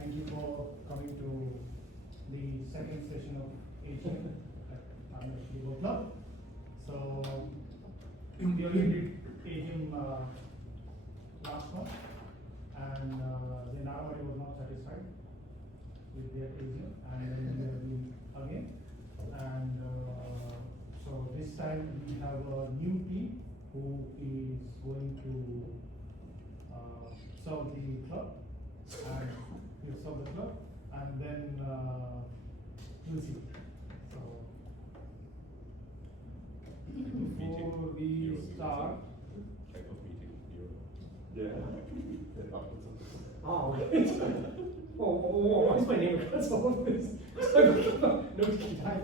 Thank you for coming to the second session of AGM at RMIT Pickleball Club. So we already did AGM last month, and then RMIT was not satisfied with their AGM, and then we are doing again. And so this time we have a new team who is going to serve the club, and we'll serve the club, and then we'll see. So before we start, Type of meeting you. Yeah. oh, what's my name? That's all of this. No time.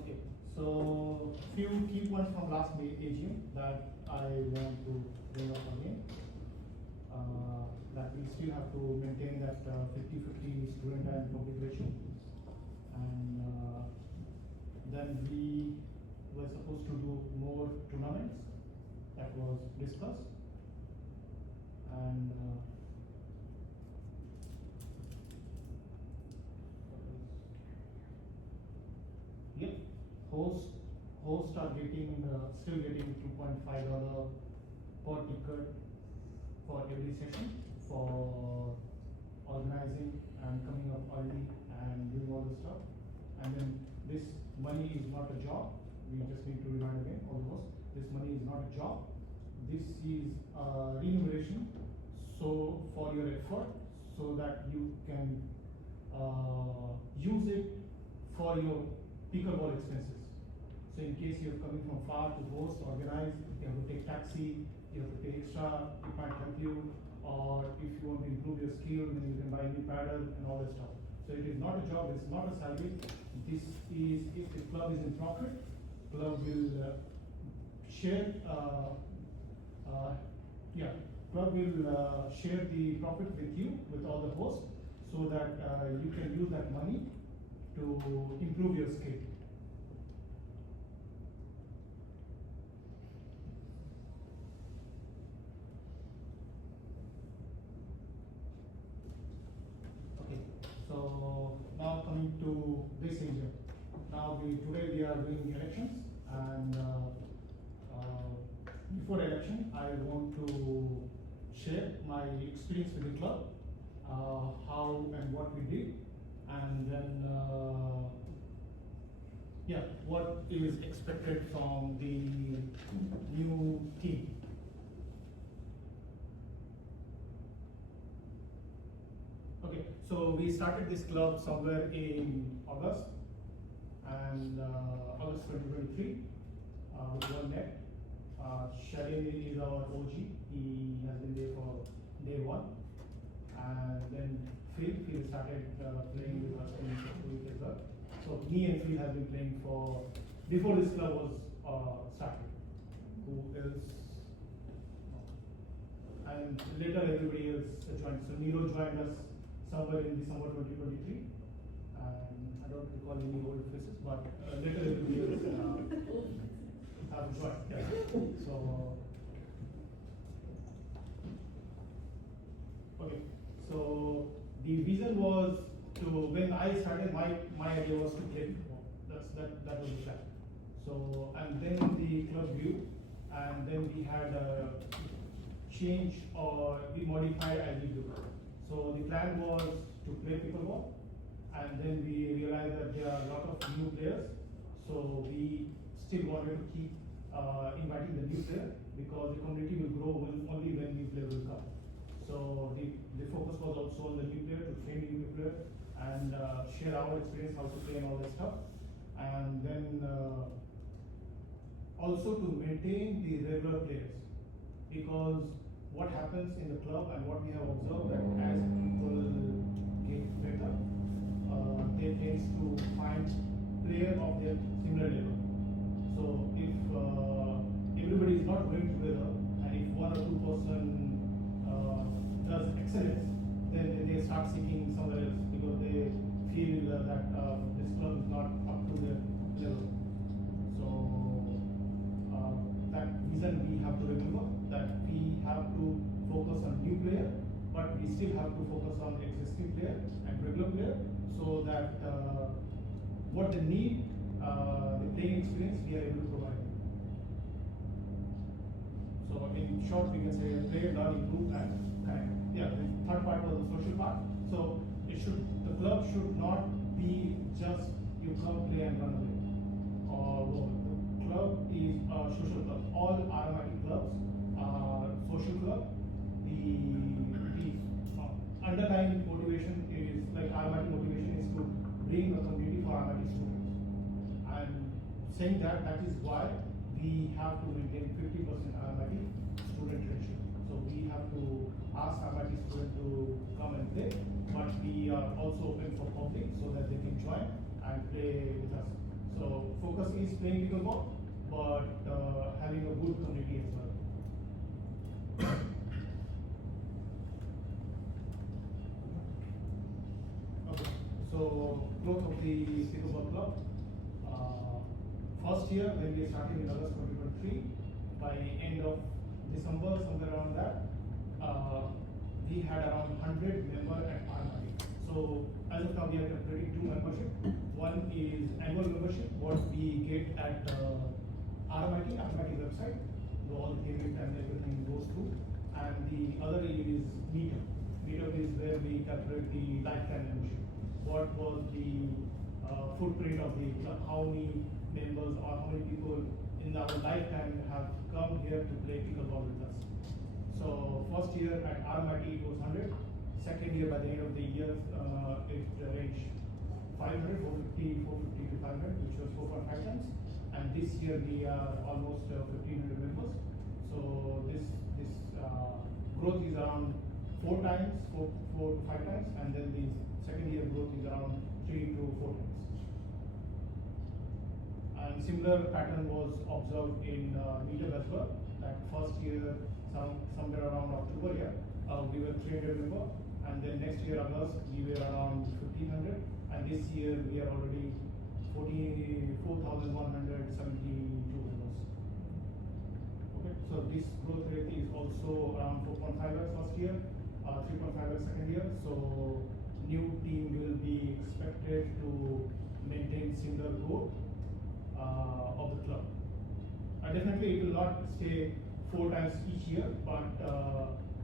Okay, so few key points from last AGM that I want to bring up again. That we still have to maintain that 50-50 student and public ratio, and then we were supposed to do more tournaments. That was discussed, and yeah, hosts are getting still getting $2.5 per ticket for every session for organizing and coming up early and doing all the stuff. And then this money is not a job. We just need to remind again, all of us, this money is not a job. This is remuneration, so for your effort, so that you can use it for your pickleball expenses. So in case you're coming from far to host, organize, you have to take taxi, you have to pay extra, it might help you, or if you want to improve your skill, then you can buy a new paddle and all that stuff. So it is not a job, it's not a salary. This is, if the club is in profit, club will share, club will share the profit with you, with all the hosts, so that you can use that money to improve your skill. Okay, so now coming to this AGM. Now today we are doing elections, and before election I want to share my experience with the club, how and what we did, and then what is expected from the new team. Okay, so we started this club somewhere in August, and August 2023 with one net. Sharin is our OG. He has been there for day one, and then Phil started playing with us in the week as well. So me and Phil have been playing for before this club was started. Who else? And later everybody else joined. So Nero joined us somewhere in December 2023. I don't recall any old faces, but later everybody else have joined. Yeah. So okay. So the vision was to, when I started, my idea was to play pickleball. That was the plan. So, and then the club grew, and then we had a change, or we modified as we do. So the plan was to play pickleball, and then we realized that there are a lot of new players. So we still wanted to keep inviting the new player, because the community will grow only when new players will come. So the focus was also on the new player, to train the new player and share our experience how to play and all that stuff. And then also to maintain the regular players, because what happens in the club and what we have observed, that as people get better, they tend to find player start seeking somewhere else because they feel that this club is not up to their level. So that reason we have to remember that we have to focus on new player, but we still have to focus on existing player and regular player, so that what they need, the playing experience, we are able to provide. So in short, we can say play, learn, improve, and connect. Yeah, the third part was the social part. So the club should not be just you come, play, and run away, or go. The club is a social club. All RMIT clubs are social club. The underlying motivation is like RMIT motivation is to bring a community for RMIT students. And saying that is why we have to maintain 50% RMIT student ratio. So we have to ask RMIT students to come and play, but we are also open for public so that they can join and play with us. So focus is playing pickleball, but having a good community as well. Okay, so growth of the pickleball club. First year when we started in August 2023, by end of December, somewhere around that, we had around 100 members at RMIT. So as of now, we are operating two membership. One is annual membership, what we get at RMIT website, so all the payment and everything goes through. And the other is meetup. Meetup is where we calculate the lifetime membership. What was the footprint of the club, how many members or how many people in our lifetime have come here to play pickleball with us. So first year at RMIT it was 100. Second year by the end of the year it ranged 500, 450 to 500, which was 4.5 times. And this year we are almost 1,500 members. So this growth is around 4 to 5 times, and then the second year growth is around 3 to 4 times. And similar pattern was observed in meetup as well. That first year, somewhere around October, we were 300 members, and then next year August we were around 1,500, and this year we are already 4,172 members. Okay, so this growth rate is also around 4.5x first year, 3.5x second year. So new team will be expected to maintain similar growth of the club. Definitely it will not stay 4 times each year, but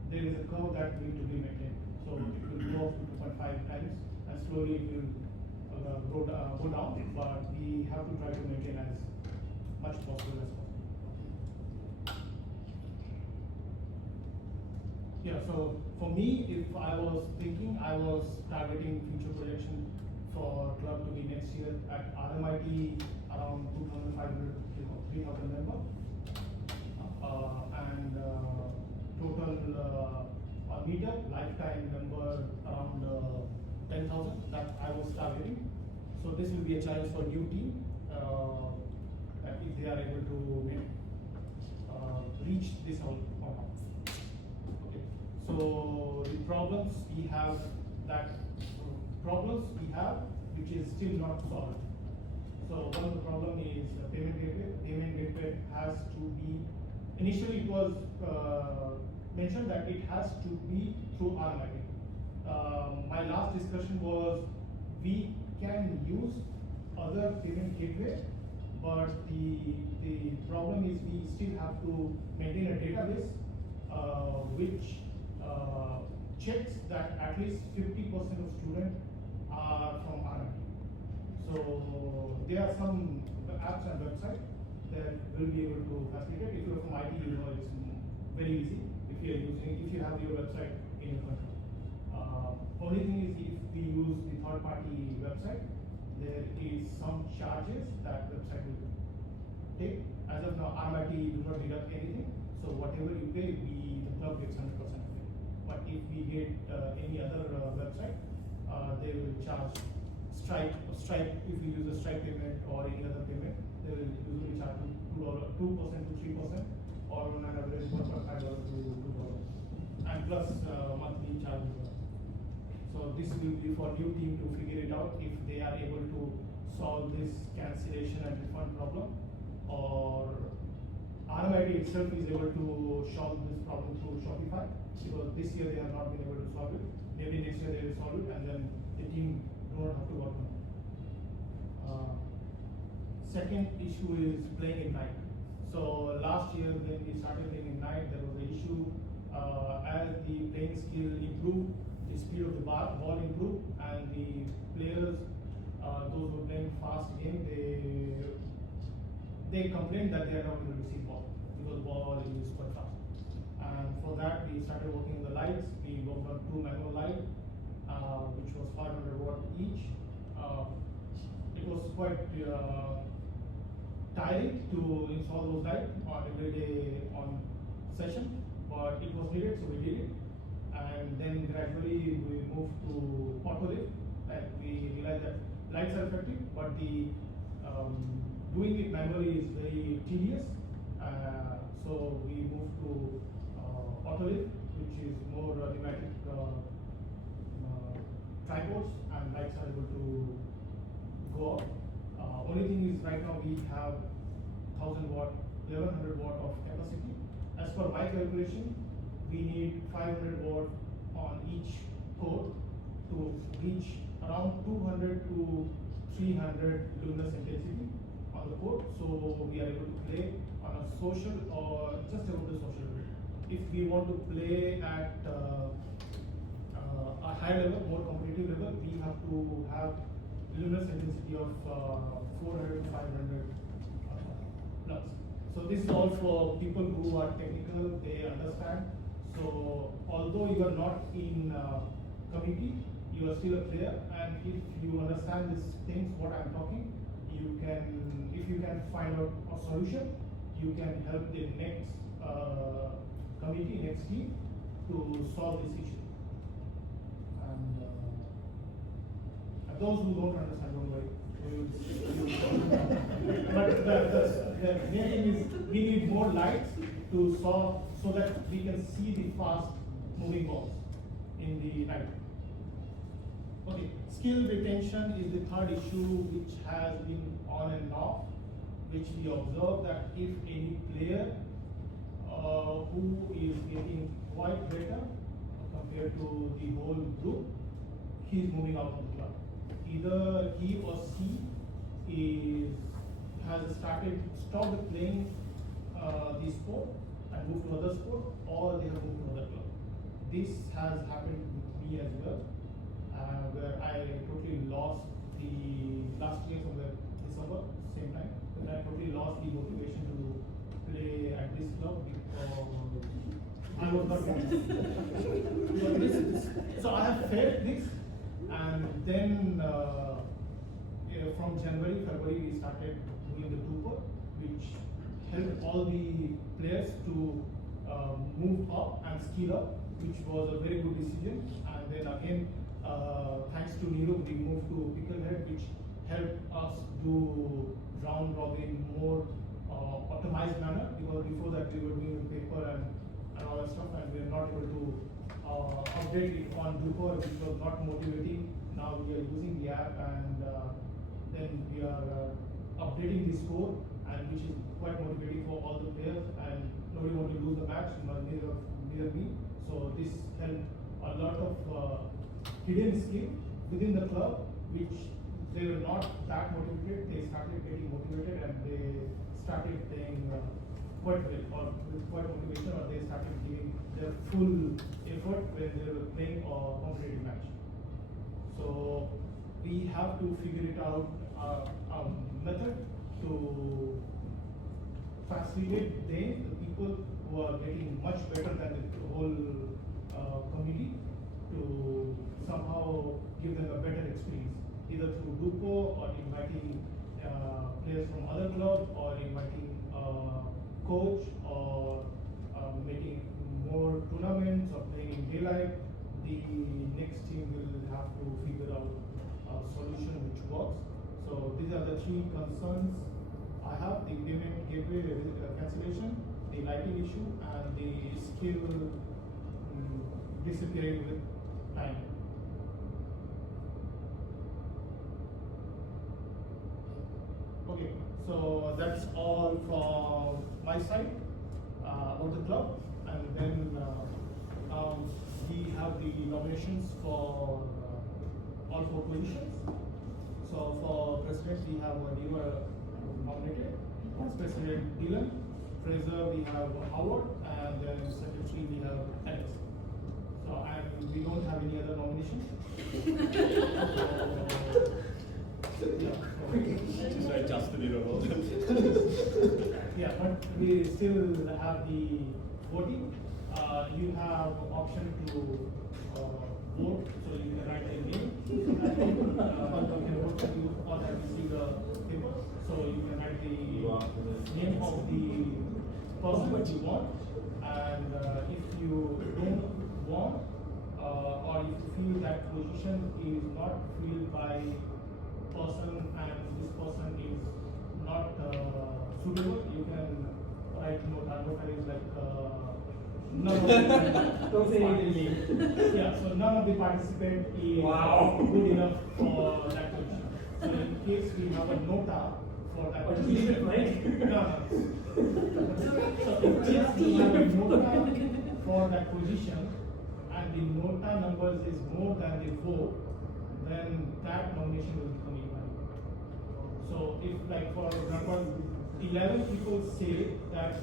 there is a curve that need to be maintained. So it will go up to 2.5 times, and slowly it will go down, but we have to try to maintain as much possible as possible. Yeah, so for me, if I was thinking, I was targeting future projection for club to be next year at RMIT around 2,500 to 3,000 members, and total meetup lifetime member around 10,000 that I was targeting. So this will be a challenge for new team that if they are able to reach this outcome. Okay. So the problems we have which is still not solved. So one of the problem is payment gateway. Payment gateway has to be, initially it was mentioned that it has to be through RMIT. My last discussion was we can use other payment gateway, but the problem is we still have to maintain a database which checks that at least 50% of students are from RMIT. So there are some apps and websites that will be able to facilitate. If you're from IT, you know it's very easy. If you have your website in your country. Only thing is if we use the third-party website, there is some charges that website will take. As of now, RMIT do not deduct anything. So whatever you pay, the club gets 100% of it. But if we get any other website, they will charge Stripe. If we use a Stripe payment or any other payment, they will usually charge $2 to 3%, or on an average $1.5 to $2, and plus monthly charge. So So this will be for new team to figure it out if they are able to solve this cancellation and refund problem, or RMIT itself is able to solve this problem through Shopify, because this year they have not been able to solve it. Maybe next year they will solve it, and then the team don't have to work on it. Second issue is playing in night. So last year when we started playing in night, there was an issue. As the playing skill improved, the speed of the ball improved, and the players, those who are playing fast game, they complained that they are not able to see ball because ball is quite fast. And for that, we started working on the lights. We worked on 2 manual lights, which was 500 watt each. It was quite tiring to install those lights every day on session, but it was needed, so we did it. And then gradually we moved to auto lift. Like we realized that lights are effective, but the doing it manually is very tedious. So we moved to auto lift, which is more pneumatic tripods, and lights are able to go up. Only thing is right now we have 1000 watt, 1100 watt of capacity. As per my calculation, we need 500 watt on each court to reach around 200 to 300 luminous intensity on the court. So we are able to play on a social or just about the social level. If we want to play at a higher level, more competitive level, we have to have luminous intensity of 400 to 500 plus. So this is all for people who are technical, they understand. So although you are not in committee, you are still a player, and if you understand these things, what I'm talking, you can, if you can find out a solution, you can help the next committee, next team to solve this issue. And those who don't understand, don't worry. But the main thing is we need more lights to solve, so that we can see the fast moving balls in the night. Okay, skill retention is the third issue which has been on and off, which we observe that if any player who is getting quite better compared to the whole group, he is moving out of the club. Either he or she has stopped playing the sport and moved to other sport, or they have moved to other club. This has happened with me as well, where I totally lost the last year somewhere December, same time, when I totally lost the motivation to play at this club because I was not getting so I have felt this, and then from January, February we started doing the Cooper, which helped all the players to move up and skill up, which was a very good decision. And then again, thanks to Nero, we moved to Picklehead, which helped us do round robin more optimized manner, because before that we were doing paper and all that stuff, and we were not able to update it on Drupal, which was not motivating. Now we are using the app, and then we are updating the score, and which is quite motivating for all the players, and nobody want to lose the match, neither me. So this helped a lot of hidden skill within the club, which they were not that motivated. They started getting motivated, and they started playing quite well, or with quite motivation, or they started giving their full effort when they were playing a competitive match. So we have to figure it out a method to facilitate the people who are getting much better than the whole committee, to somehow give them a better experience, either through Dupo or inviting players from other clubs, or inviting coach, or making more tournaments, or playing in daylight. The next team will have to figure out a solution which works. So these are the 3 concerns I have: the payment gateway cancellation, the lighting issue, and the skill disappearing with time. Okay, so that's all from my side about the club, and then we have the nominations for all 4 positions. So for president we have Neva nominated, vice president Dylan, treasurer we have Howard, and then secretary we have Alex. So and we don't have any other nominations. Just like Justin, you know. Yeah, but we still have the voting. You have option to vote, so you can write a name. You can vote for you or have you see the paper. So you can write the name of the person that you want, and if you don't want or if you feel that position is not filled by person and this person is not suitable, you can write nota. Nota is like none of the Don't say anything. yeah, so none of the participant is good enough for that position. So in case we have a nota for that Or just position, leave it blank. no. So in case we have a nota for that position and the nota numbers is more than the vote, then that nomination will become invalid. So if like for example 11 people say that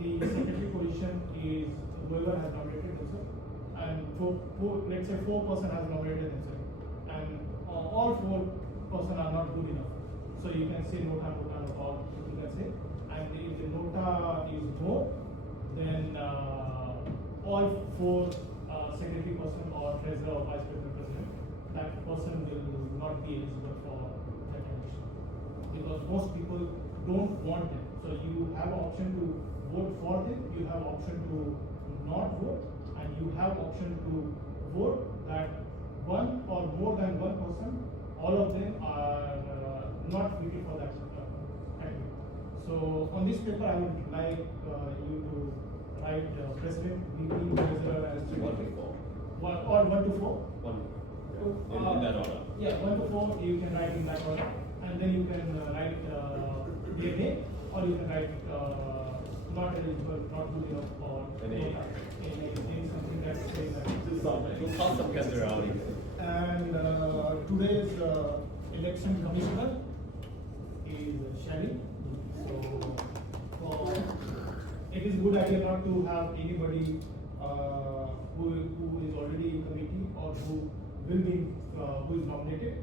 the secretary position is whoever has nominated themselves, and let's say 4 person has nominated themselves, and all 4 person are not good enough. So you can say nota, or you can say, and if the nota is more, then all 4 secretary person or treasurer or vice president, that person will not be eligible for that election, because most people don't want them. So you have an option to vote for them, you have option to not vote, and you have option to vote that one or more than one person, all of them are not fitted for that category. So on this paper, I would like you to write president, VP, treasurer, and 1 to 4. Or 1 to 4. 1. In that order. Yeah, 1 to 4 you can write in that order, and then you can write their name, or you can write not eligible, not good enough, or An A. something that's saying that. We'll toss some guys around. And today's election commissioner is Shani. So it is good idea not to have anybody who is already in committee or who will be who is nominated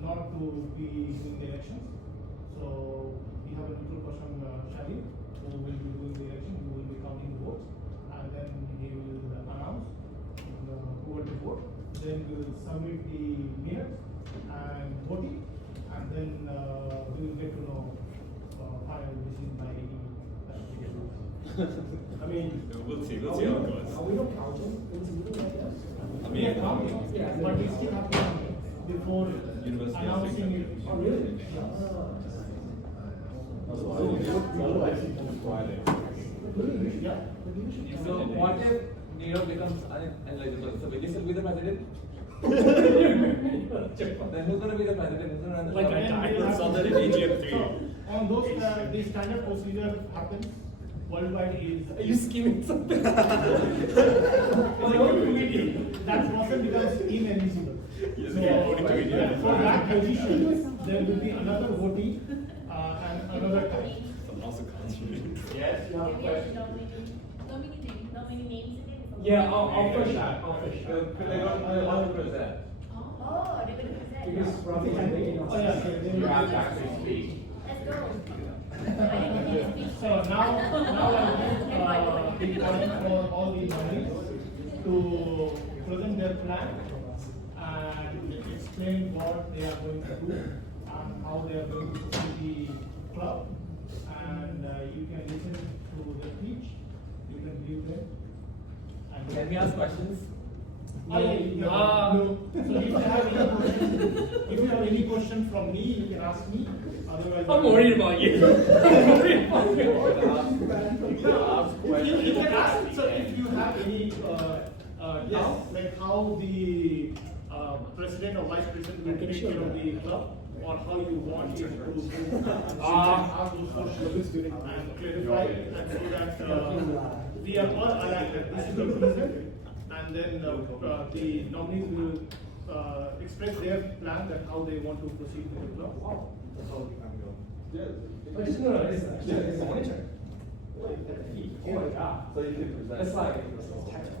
not to be doing the elections. So we have a neutral person, Shani, who will be doing the election, who will be counting votes, and then he will announce who will vote. Then we will submit the minutes and voting, and then we will get to know final decision by any. I mean, We'll see how it goes. Are we not counting in this meeting like that? I We are mean, counting, yeah. but we still have to before University of announcing it. Singapore. Oh, really? Yeah. So what if Nero becomes ineligible? So will you still be the president? Then who's going to be the president? Who's going to run the Like show? I died. It's on the AGM 3. So on those, the standard procedure happens worldwide is. Are you scheming something? That person becomes ineligible. Yes, So, we are voting to it, yeah. for that position, there will be another voting and another time. Some also concentrate. Yes. Yeah, Maybe I should nominate names again. Yeah, I'll push that. I'll push that. Could they go to the other present? Oh, they're gonna present. Because Rafi is making us. Oh, yeah, okay, then You we- have to actually speak. Let's go. I didn't get to speak. So now I give time for all the nominees to present their plan and explain what they are going to do and how they are going to see the club. And you can listen to the speech, you can view them. And Can we ask questions? Oh, yeah, no. So if you have any questions, if you have any question from me, you can ask me. Otherwise, I'm worried about you. I'm worried about you. You can ask. So if you have any doubt, like how the president or vice president will take care of the club, or how you want it to ask those questions and clarify and so that we are all aligned that this is the reason, and then the nominees will express their plan that how they want to proceed with the club. That's how we can go. But just no, it's a monitor. Oh my god. So you can present. That's like, technical.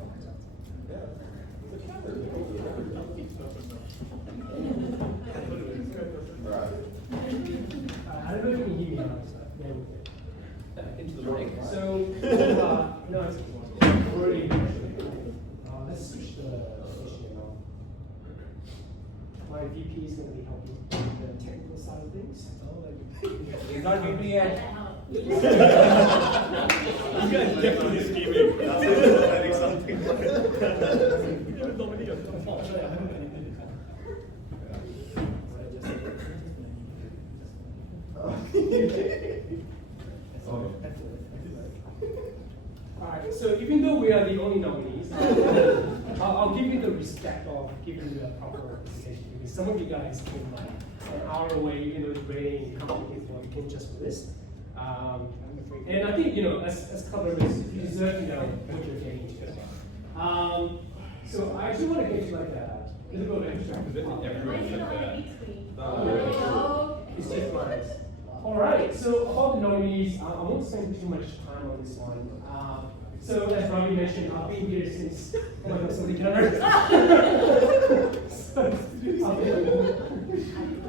I don't know if you can hear me now, so bear with me. Into the break. So, no, it's already. Let's switch the station now. My VP is going to be helping with the technical side of things. He's not VP yet. You guys definitely scheming. That's planning something. Alright, so even though we are the only nominees, I'll give you the respect of giving you a proper representation because some of you guys came like an hour away, even though it's raining, you came just for this. And I think, as club members, you deserve to know what you're getting into. So I actually want to get to like a little bit of introduction. Mine is on a big screen. It's just mine. Alright, so about the nominees, I won't spend too much time on this one. So as Robbie mentioned, I've been here since, oh my god, somebody cameras.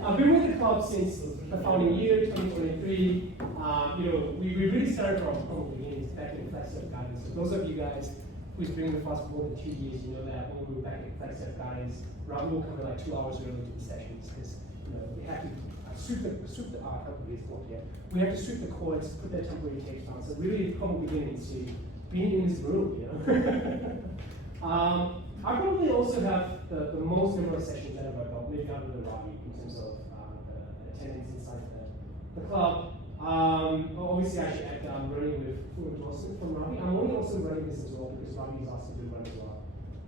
I've been with the club since the founding year, 2023. We really started from humble beginnings back in Flagstaff Gardens. So those of you guys who's been with us for more than 2 years, you know that when we were back in Flagstaff Gardens, Robbie will come in like 2 hours early to the sessions because we have to sweep the we have to sweep the courts, put their temporary tapes on. So really humble beginnings to being in this room, I probably also have the most number of sessions that I've got, maybe under the Robbie in terms of the attendance inside the club. Obviously, I should add that I'm running with full endorsement from Robbie. I'm only also running this as well because Robbie is also doing run as well.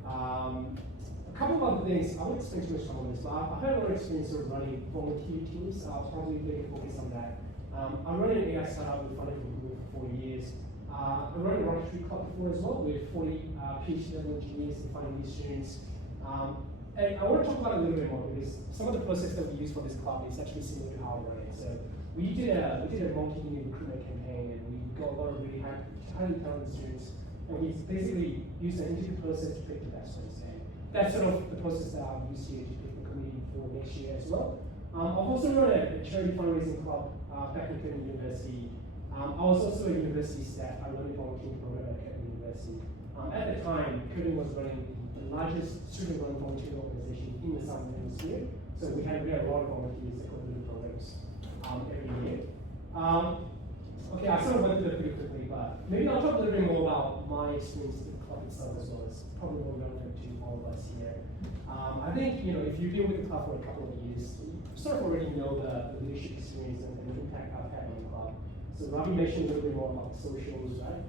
A couple of other things, I won't spend too much time on this, but I've had a lot of experience of running volunteer teams, so I'll probably make a focus on that. I run an AI startup with funding from Google for 4 years. I run a Rocket Club before as well with 40 PhD level engineers and funding these students. And I want to talk about it a little bit more because some of the process that we use for this club is actually similar to how I run it. So we did a multi-unit recruitment campaign and we got a lot of really highly talented students. And we basically used an interview process to pick the best ones. And that's sort of the process that I've used here to pick the committee for next year as well. I've also run a charity fundraising club back in Curtin University. I was also a university staff. I ran a volunteering program at Curtin University. At the time, Curtin was running the largest student-run volunteering organization in the Southern Hemisphere. So we had a lot of volunteers that could do programs every year. Okay, I sort of went through that pretty quickly, but maybe I'll talk a little bit more about my experience with the club itself as well. It's probably more relevant to all of us here. I think, if you've been with the club for a couple of years, you sort of already know the leadership experience and the impact I've had on the club. So Robbie mentioned a little bit more about the socials, right?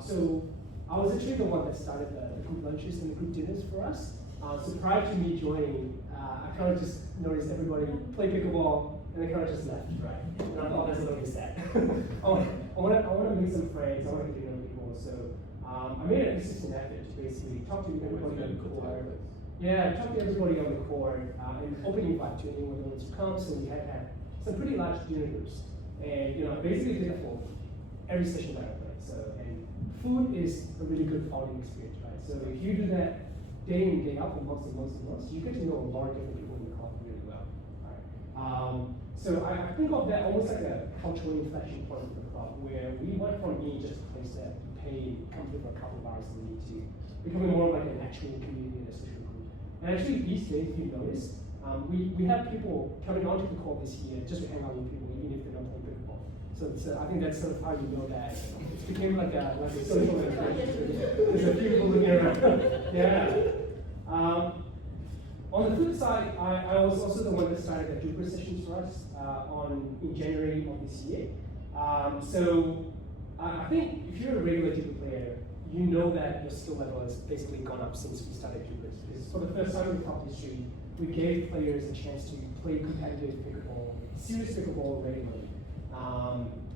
So I was actually the one that started the group lunches and the group dinners for us. So prior to me joining, I kind of just noticed everybody play pickleball and they kind of just left, right? And I thought that's a little bit sad. I want to make some friends, I want to get to know people. So I made an consistent effort to basically talk to everybody on the court. Yeah, talk to everybody on the court and open invite to anyone who wants to come. So we had some pretty large dinner groups. And basically did it for every session that I played. So, and food is a really good founding experience, right? So if you do that day in, day out for months and months and months, you get to know a lot of different people in the club really well. Right? So I think of that almost like a cultural inflection point for the club, where we went from being just a place that you pay, come here for a couple of hours and leave to becoming more like an actual community and a social group. And actually these days, if you notice, we have people coming onto the court this year just to hang out with people, even if they're not playing pickleball. So I think that's sort of how you know that it became like a social event. There's a few people looking around. Yeah. On the flip side, I was also the one that started the Jupiter sessions for us in January of this year. So I think if you're a regular Jupiter player, you know that your skill level has basically gone up since we started Jupiter. Because for the first time in club history, we gave players a chance to play competitive pickleball, serious pickleball regularly.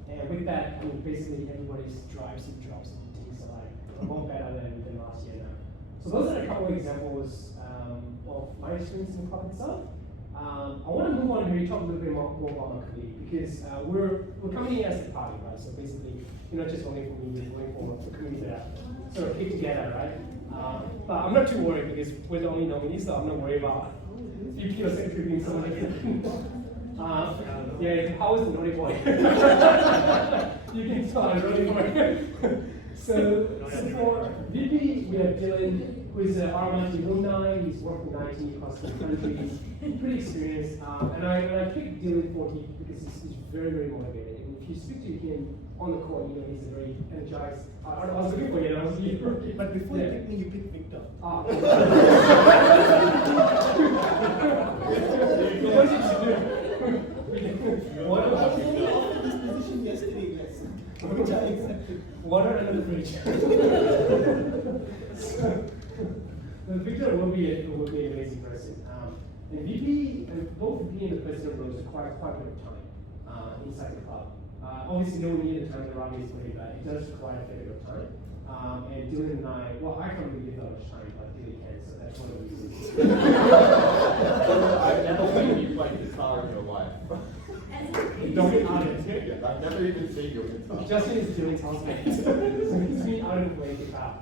And with that, I mean, basically everybody's drives and drops and things are like a lot better than last year now. So those are a couple of examples of my experience in the club itself. I want to move on here and talk a little bit more about my committee because we're coming in as a party, right? So basically, you're not just voting for me, you're voting for the committee that sort of picked together, right? But I'm not too worried because we're the only nominees, so I'm not worried about VP or secretary being someone else. Yeah, how is the naughty boy? You can tell I'm naughty boy. So for VP, we have Dylan, who is an RMIT alumni. He's worked in IT across the country. He's pretty experienced. And I picked Dylan for him because he's very, very motivated. And if you speak to him on the court, you know he's a very energized. I was looking for you, I was here. But before you pick me, you pick Victor. What did you do? What was the offer this position yesterday, guys? Which I accepted. Water under the bridge. Victor will be an amazing person. And VP, and both VP and the president roles require quite a bit of time inside the club. Obviously, no one needed the time the Robbie is playing, but it does require a fair bit of time. And Dylan and I, well, I can't really give that much time, but Dylan can, so that's one of the reasons. I've never seen you play guitar in your life. Don't get out of it. I've never even seen your guitar. Justin is Dylan's housemate, so he's been out of the way guitar.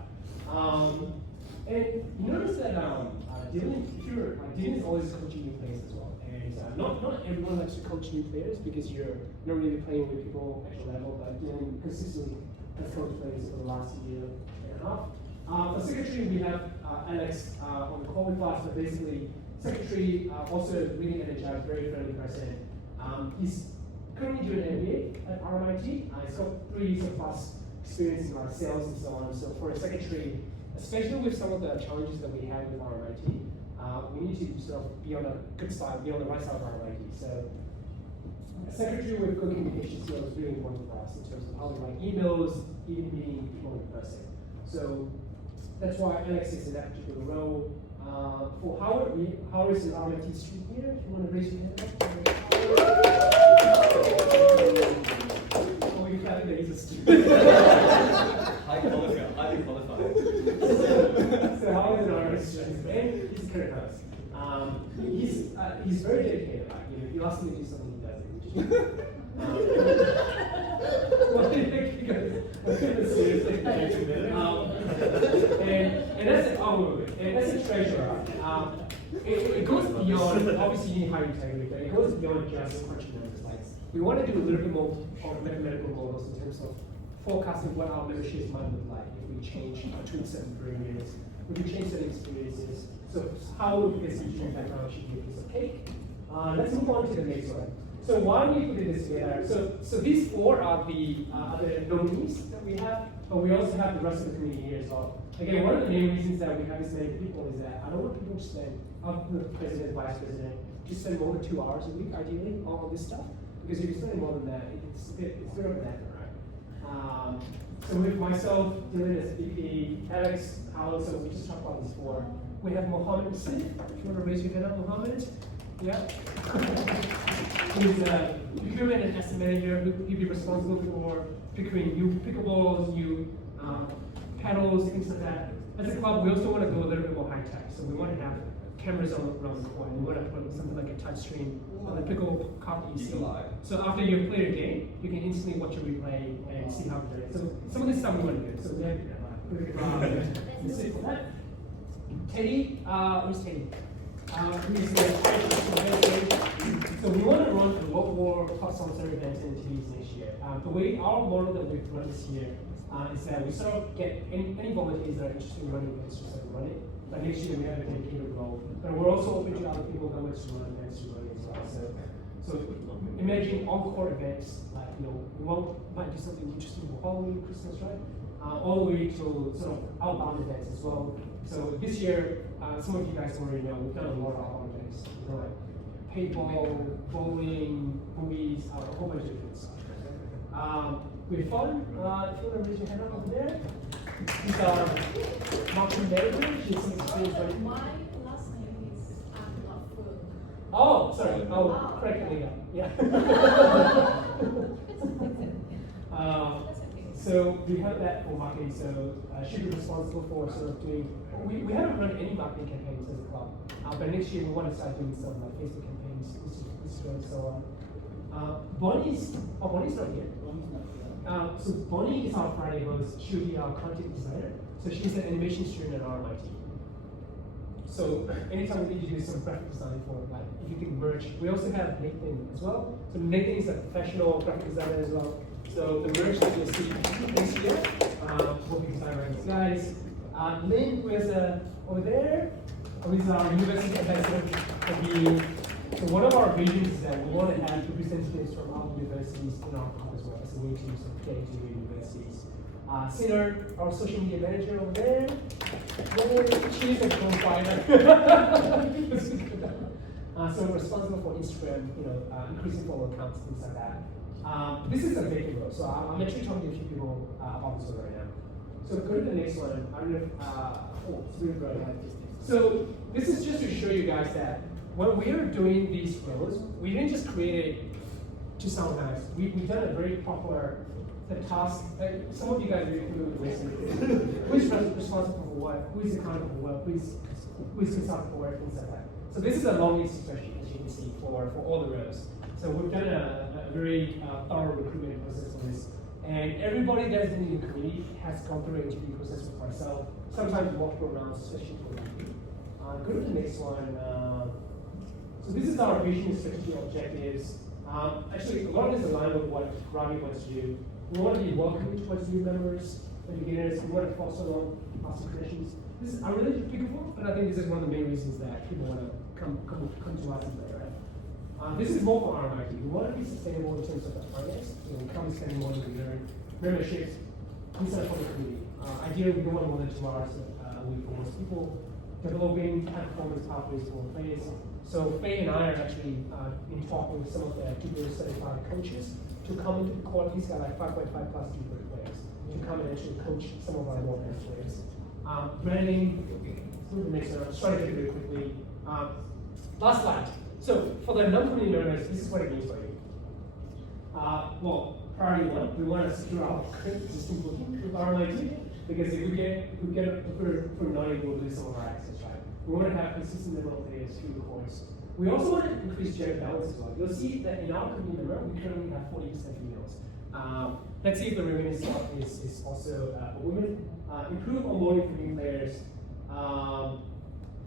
And you notice that Dylan, Dylan is always coaching new players as well. And not everyone likes to coach new players because you're not really playing with people at your level, but Dylan consistently has coached players for the last year and a half. For secretary, we have Alex on the call with us, but basically, secretary also really energized, very friendly person. He's currently doing an MBA at RMIT. He's got 3 years of plus experience in sales and so on. So for a secretary, especially with some of the challenges that we have with RMIT, we need to sort of be on the good side, be on the right side of RMIT. So a secretary with good communication skills is really important for us in terms of how to write emails, even meeting people in person. So that's why Alex is in that particular role. For Howard is an RMIT student here. If you want to raise your hand up. Oh, you clapping that he's a student. Highly qualified. So Howard is an RMIT student, and he's a career host. He's very dedicated. Like, you know, if you ask him to do something, he does it. Seriously. And as a treasurer, it goes beyond, obviously you need high integrity, but it goes beyond just crunching numbers. Like, we want to do a little bit more of mathematical models in terms of forecasting what our memberships might look like if we change between certain periods, if we change certain experiences. So how would this impact our should be a piece of cake? Let's move on to the next one. So why we put this together? So these 4 are the nominees that we have, but we also have the rest of the committee here as well. Again, one of the main reasons that we have this many people is that I don't want people to spend, the president, vice president, to spend more than 2 hours a week, ideally, on this stuff. Because if you spend more than that, it's a bit of an effort, right? So with myself, Dylan as VP, Alex, Howard, so we just talked about these 4. We have Mohammed Smith. If you want to raise your hand up, Mohammed. Yeah. He's a procurement and asset manager. He'll be responsible for procuring new pickleballs, new paddles, things like that. As a club, we also want to go a little bit more high tech. So we want to have cameras around the court. We want to put something like a touch screen on the pickle cup that you see. So after you play a game, you can instantly watch a replay and see how it is. So some of this stuff we want to do. So we have Teddy, who's Teddy? So we want to run a lot more club sponsor events in TVs next year. The way our model that we've run this year is that we sort of get any volunteers that are interested in running events to run it. But next year we have a dedicated role. But we're also open to other people that want to run events to run it as well. So imagine on-court events, like, you know, we might do something interesting for Halloween, Christmas, right? All the way to sort of outbound events as well. So this year, some of you guys already know, we've done a lot of outbound events. You know, like paintball, bowling, movies, a whole bunch of different stuff. We're fun. If you want to raise your hand up over there. These are Martin David. She's some experience running. My last name is Abdullah Oh, sorry. So- Oh, correct, Leo. Yeah. So we have that for marketing. So should be responsible for sort of doing. We haven't run any marketing campaigns as a club, but next year we want to start doing some like Facebook campaigns, Instagram, and so on. Bonnie's not here. So Bonnie is our Friday host. She'll be our content designer. So she's an animation student at RMIT. So anytime we need to do some graphic design for it, like if you can merge. We also have Nathan as well. So Nathan is a professional graphic designer as well. So the merge that you'll see this year will be designed by these guys. Lynn, who is over there, who is our university ambassador for the. So one of our visions is that we want to have representatives from our universities in our club as well as a way to sort of get into universities. Sinner, our social media manager over there. She's a co-fighter. So responsible for Instagram, increasing follow accounts, things like that. This is a vacant role, so I'm actually talking to a few people about this one right now. So go to the next one. I don't know if, it's really bright. So this is just to show you guys that when we are doing these roles, we didn't just create it to sound nice. We've done a very proper task. Some of you guys are really familiar with this. Who is responsible for what? Who is accountable for what? Who is responsible for what? Things like that. So this is a long list spreadsheet, as you can see, for all the roles. So we've done a very thorough recruitment process on this. And everybody that's in the committee has gone through an interview process with ourselves, sometimes multiple rounds, especially for me. Go to the next one. So this is our vision, strategy, objectives. Actually, a lot of this aligns with what Ravi wants to do. We want to be welcoming towards new members and beginners. We want to foster long lasting connections. This is unrelated to Pickleball, but I think this is one of the main reasons that people want to come to us and play, right? This is more for RMIT. We want to be sustainable in terms of the finance. We can't be spending money on memberships inside of the community. Ideally, we don't want more than 2 hours a week for most people. Developing high performance pathways for players. So Faye and I are actually in talk with some of the Jupiter certified coaches to come into the court. These are like 5.5 plus Jupiter players to come and actually coach some of our more advanced players. Branding, the next one, I'm trying to get it very quickly. Last slide. So for the non-community members, this is what it means for you. Well, priority one, we want to secure our existing booking with RMIT, because if we get for naughty, we'll lose some of our access, right? We want to have consistent level of players through the course. We also want to increase gender balance as well. You'll see that in our community member, we currently have 40% females. Let's see if the remaining stuff is also women. Improve onboarding for new players.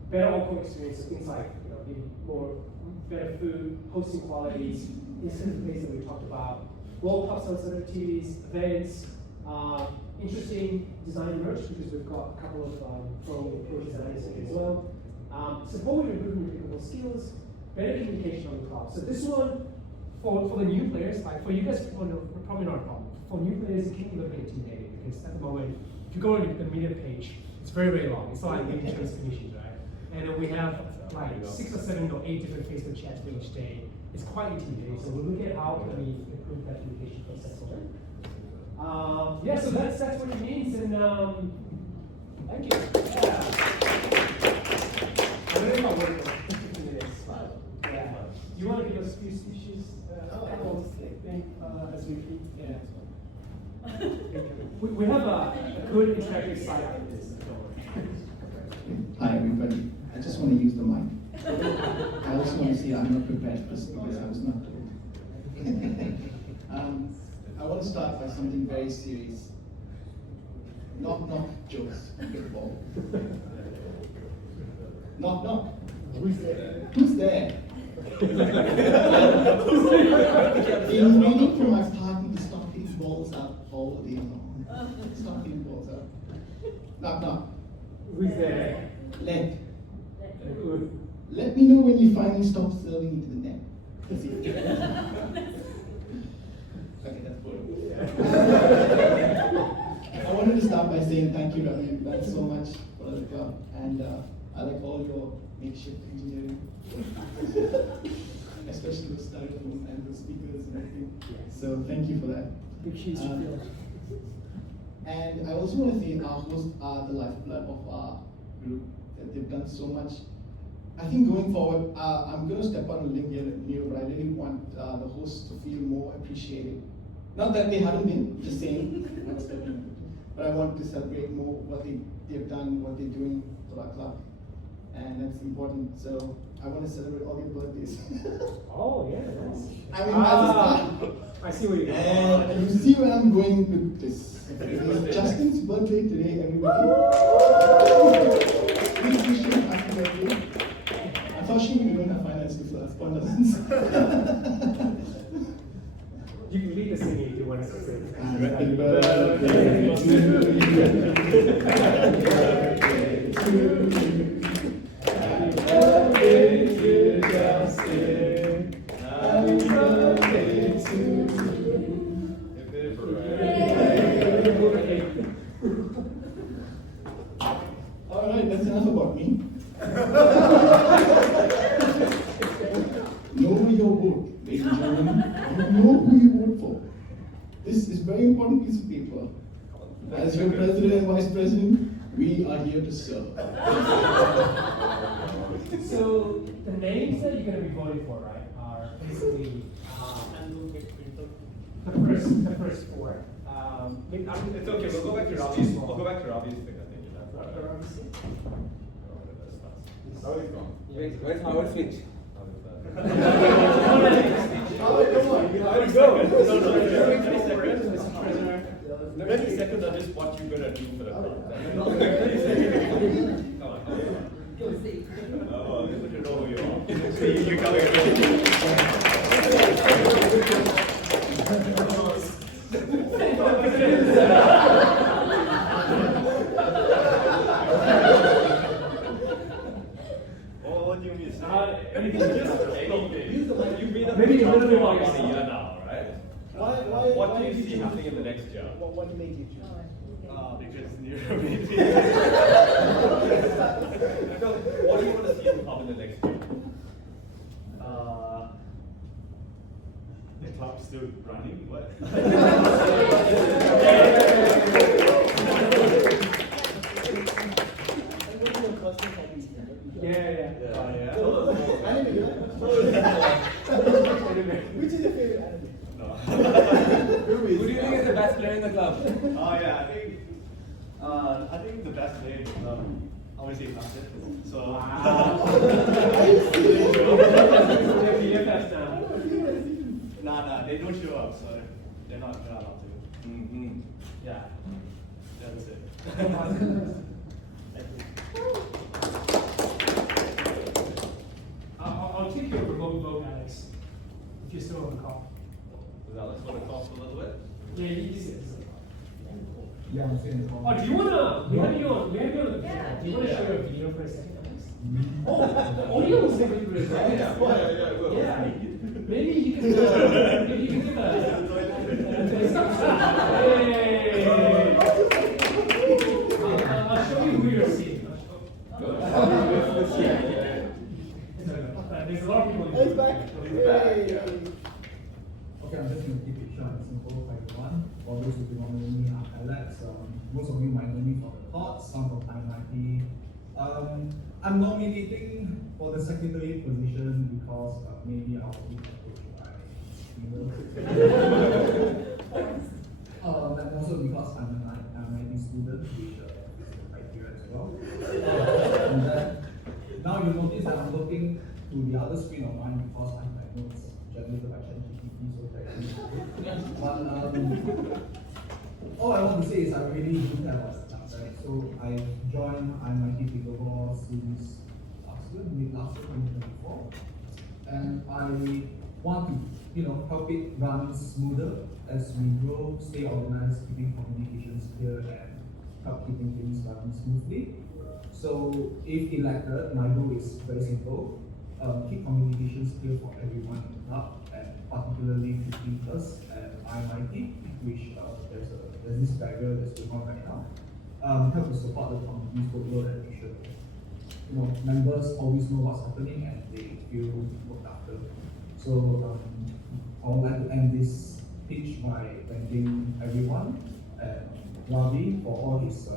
Better on-court experience, so things like maybe better food, hosting qualities, instant plays that we talked about, World Cup sort of activities, events, interesting design merch, because we've got a couple of pro designers here as well. Support with improvement in technical skills, better communication on the club. So this one, for the new players, like for you guys, probably not a problem. For new players, it can be a little bit intimidating, because at the moment, if you go on the media page, it's very, very long. It's not like the insurance commissions, right? And then we have like 6 or 7 or 8 different Facebook chats for each day. It's quite intimidating. So we'll look at how can we improve that communication process for them. Yeah, so that's what it means, and thank you. Yeah. I don't know if I work for 15 minutes. Yeah. You want to give us a few speeches? As we keep. Yeah. We have a good interactive site after this. Hi everybody, I just want to use the mic. I also want to say I'm not prepared for this because I was not told. I want to start by something very serious. Knock knock jokes on pickleball. Knock knock. Who's there? Who's there? Been waiting for my partner to stop these balls up all day long. Stop these balls up. Knock knock. Who's there? Let me know when you finally stop serving into the net. Okay, that's boring. I wanted to start by saying thank you, Ravi. You've done so much for the club, and I like all your makeshift engineering, especially the styrofoam and the speakers and everything. So thank you for that. And I also want to say our hosts are the lifeblood of our group. That they've done so much I think going forward, I'm going to step on a limb here, Neil, but I really want the hosts to feel more appreciated. Not that they haven't been, just saying, not stepping, but I want to celebrate more what they've done, what they're doing for our club, and that's important. So I want to celebrate all their birthdays. Oh, yeah, nice. I mean, that's I see what you're doing. and you see where I'm going with this. It's Justin's birthday today, everybody. Please wish him happy birthday. Unfortunately, we don't have finances for condolences. You can lead the singing if you want to sing. Happy birthday to you. Happy birthday to you. Happy birthday to Justin. Happy birthday to you. Alright, that's enough about me. Know your vote, ladies and gentlemen. You know who you vote for. This is very important piece of paper. As your president and vice president, we are here to serve. So the names that you're going to be voting for, right, are basically the first four. It's okay, we'll go back to Ravi's. We'll go back to Ravi's thing, I think. How is it going? Where's Howard switch? Oh, come on, you know, No, 20 seconds are just what you're gonna do for the crowd. 30 seconds. Come on. You'll see. Oh, you know who you are. See, you're coming What do you mean? Anything. Just anything. You've been Maybe a little bit about more a year now, right? What do you see happening in the next year? What made you choose? Because near maybe. What do you want to see him come in the next year? The club's still running. What? Yeah. Which is your favorite anime? No. Who do you think is the best player in the club? Oh yeah, I think the best name is obviously Classic. So. Nah, they don't show up, so they're not allowed to. Mm-hmm. Yeah, that's it. I'll take your remote vote, Alex, if you're still on the call. Does Alex want to talk a little bit? Yeah, you can see it. Yeah, I'm saying the Oh, do you wanna? We have you on. We have you on the Yeah. Do you wanna show your video for a second, Alex? Oh, the audio was really good as well. Yeah. Maybe you can. Maybe you can give a. Hey. I'll show you who you're seeing. There's a lot of people. It's back. Okay, I'm just going to keep it short and simple. Like one, for those who do not know me, I'm Alex. Most of you might know me from the court, some from RMIT. I'm nominating for the secretary position because maybe I'll be approached by and also because I'm an RMIT student, which is the criteria as well. And then, now you notice that I'm looking to the other screen of mine because I know it's generated by ChatGPT, so that's but all I want to say is I really do care about stuff, right? So I joined RMIT Pickleball since last year, mid-last year, 2024. And I want to, help it run smoother as we grow, stay organized, keeping communications clear and help keeping things running smoothly. So if elected, my goal is very simple. Keep communications clear for everyone in the club, and particularly 15+ at RMIT, which there's this barrier that's going on right now. Help to support the community's workload and make sure members always know what's happening and they feel looked after. So I would like to end this pitch by thanking everyone and Ravi for all his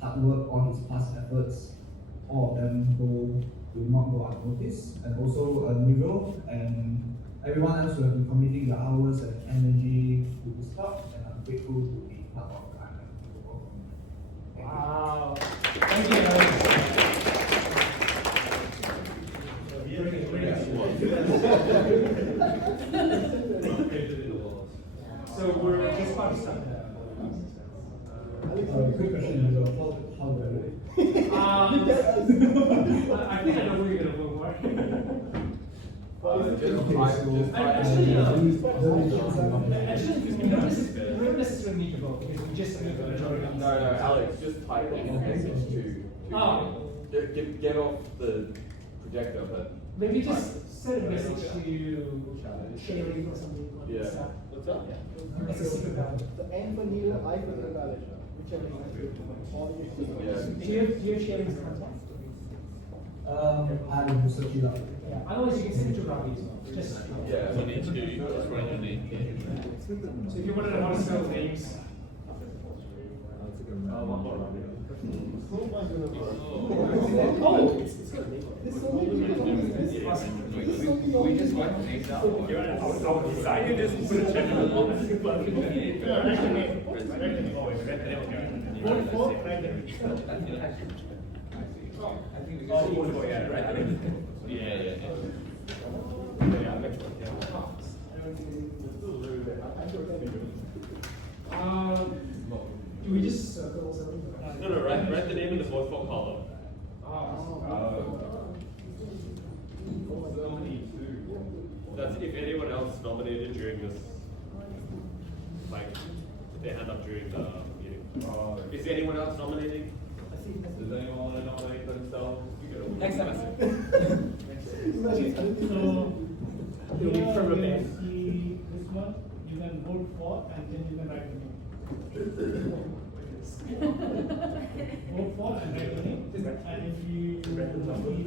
hard work, all his past efforts. All of them go will not go unnoticed, and also Nivil and everyone else who have been committing the hours and energy to this club, and I'm grateful to be part of the RMIT Pickleball Club. Wow. Thank you very much. So we're just about to start. Quick question, Nivil, how do I do it? I think I know who you're gonna vote for. Actually, we don't necessarily need to vote because we just need the majority. No, Alex, just type in a message to get off the projector, but. Maybe just send a message to Sherry or something like Yeah. that. What's up? It's a secret ballot. The N for Neil, I for the ballot, whichever you want. Yeah. Do you have Sherry's contact? I will search it up. Yeah. Otherwise, you can send it to Ravi as well. Just Yeah. You need to write your name. so if you wanted to want to spell names. Oh, it's good. We just write the names down. Our scientists put a check on I think we can. Yeah. Do we just circle something? No, write the name in the vote for column. That's if anyone else nominated during this, like, if they hand up during the meeting. Is anyone else nominating? Does anyone want to nominate themselves? Next time I say. So, You'll be here from a you band. see this one, you can vote for and then you can write the name. Vote for and write the name, and if you,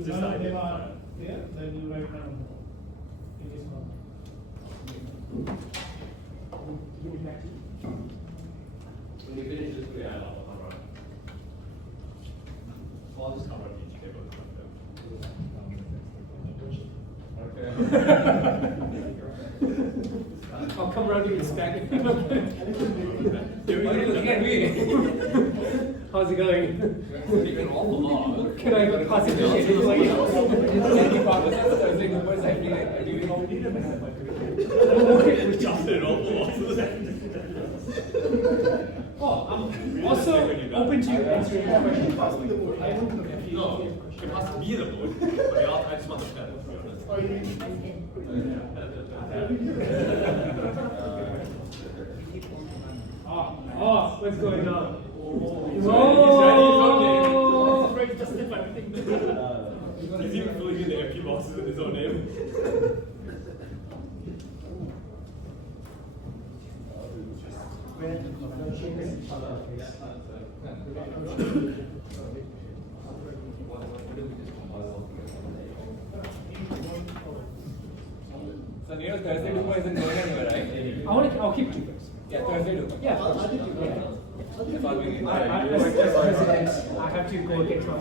none of them are there, then you write none of them. In this one. Give it back to you. When we finish this, we add up on our. So I'll just cover each table. I'll come around you and stack it. Why are you looking at me? How's it going? Taking all the law. Can I pass it to Sherry for you? Oh, I'm also open to answering your question. No, it must be the vote, but I just want the pen, to be honest. Oh, what's going on? He's even filling in the empty boxes with his own name. So Neil, Thursday before isn't going anywhere, right? I'll keep it. Yeah, Thursday too. Yeah. That's all we need. As president, I have to go get my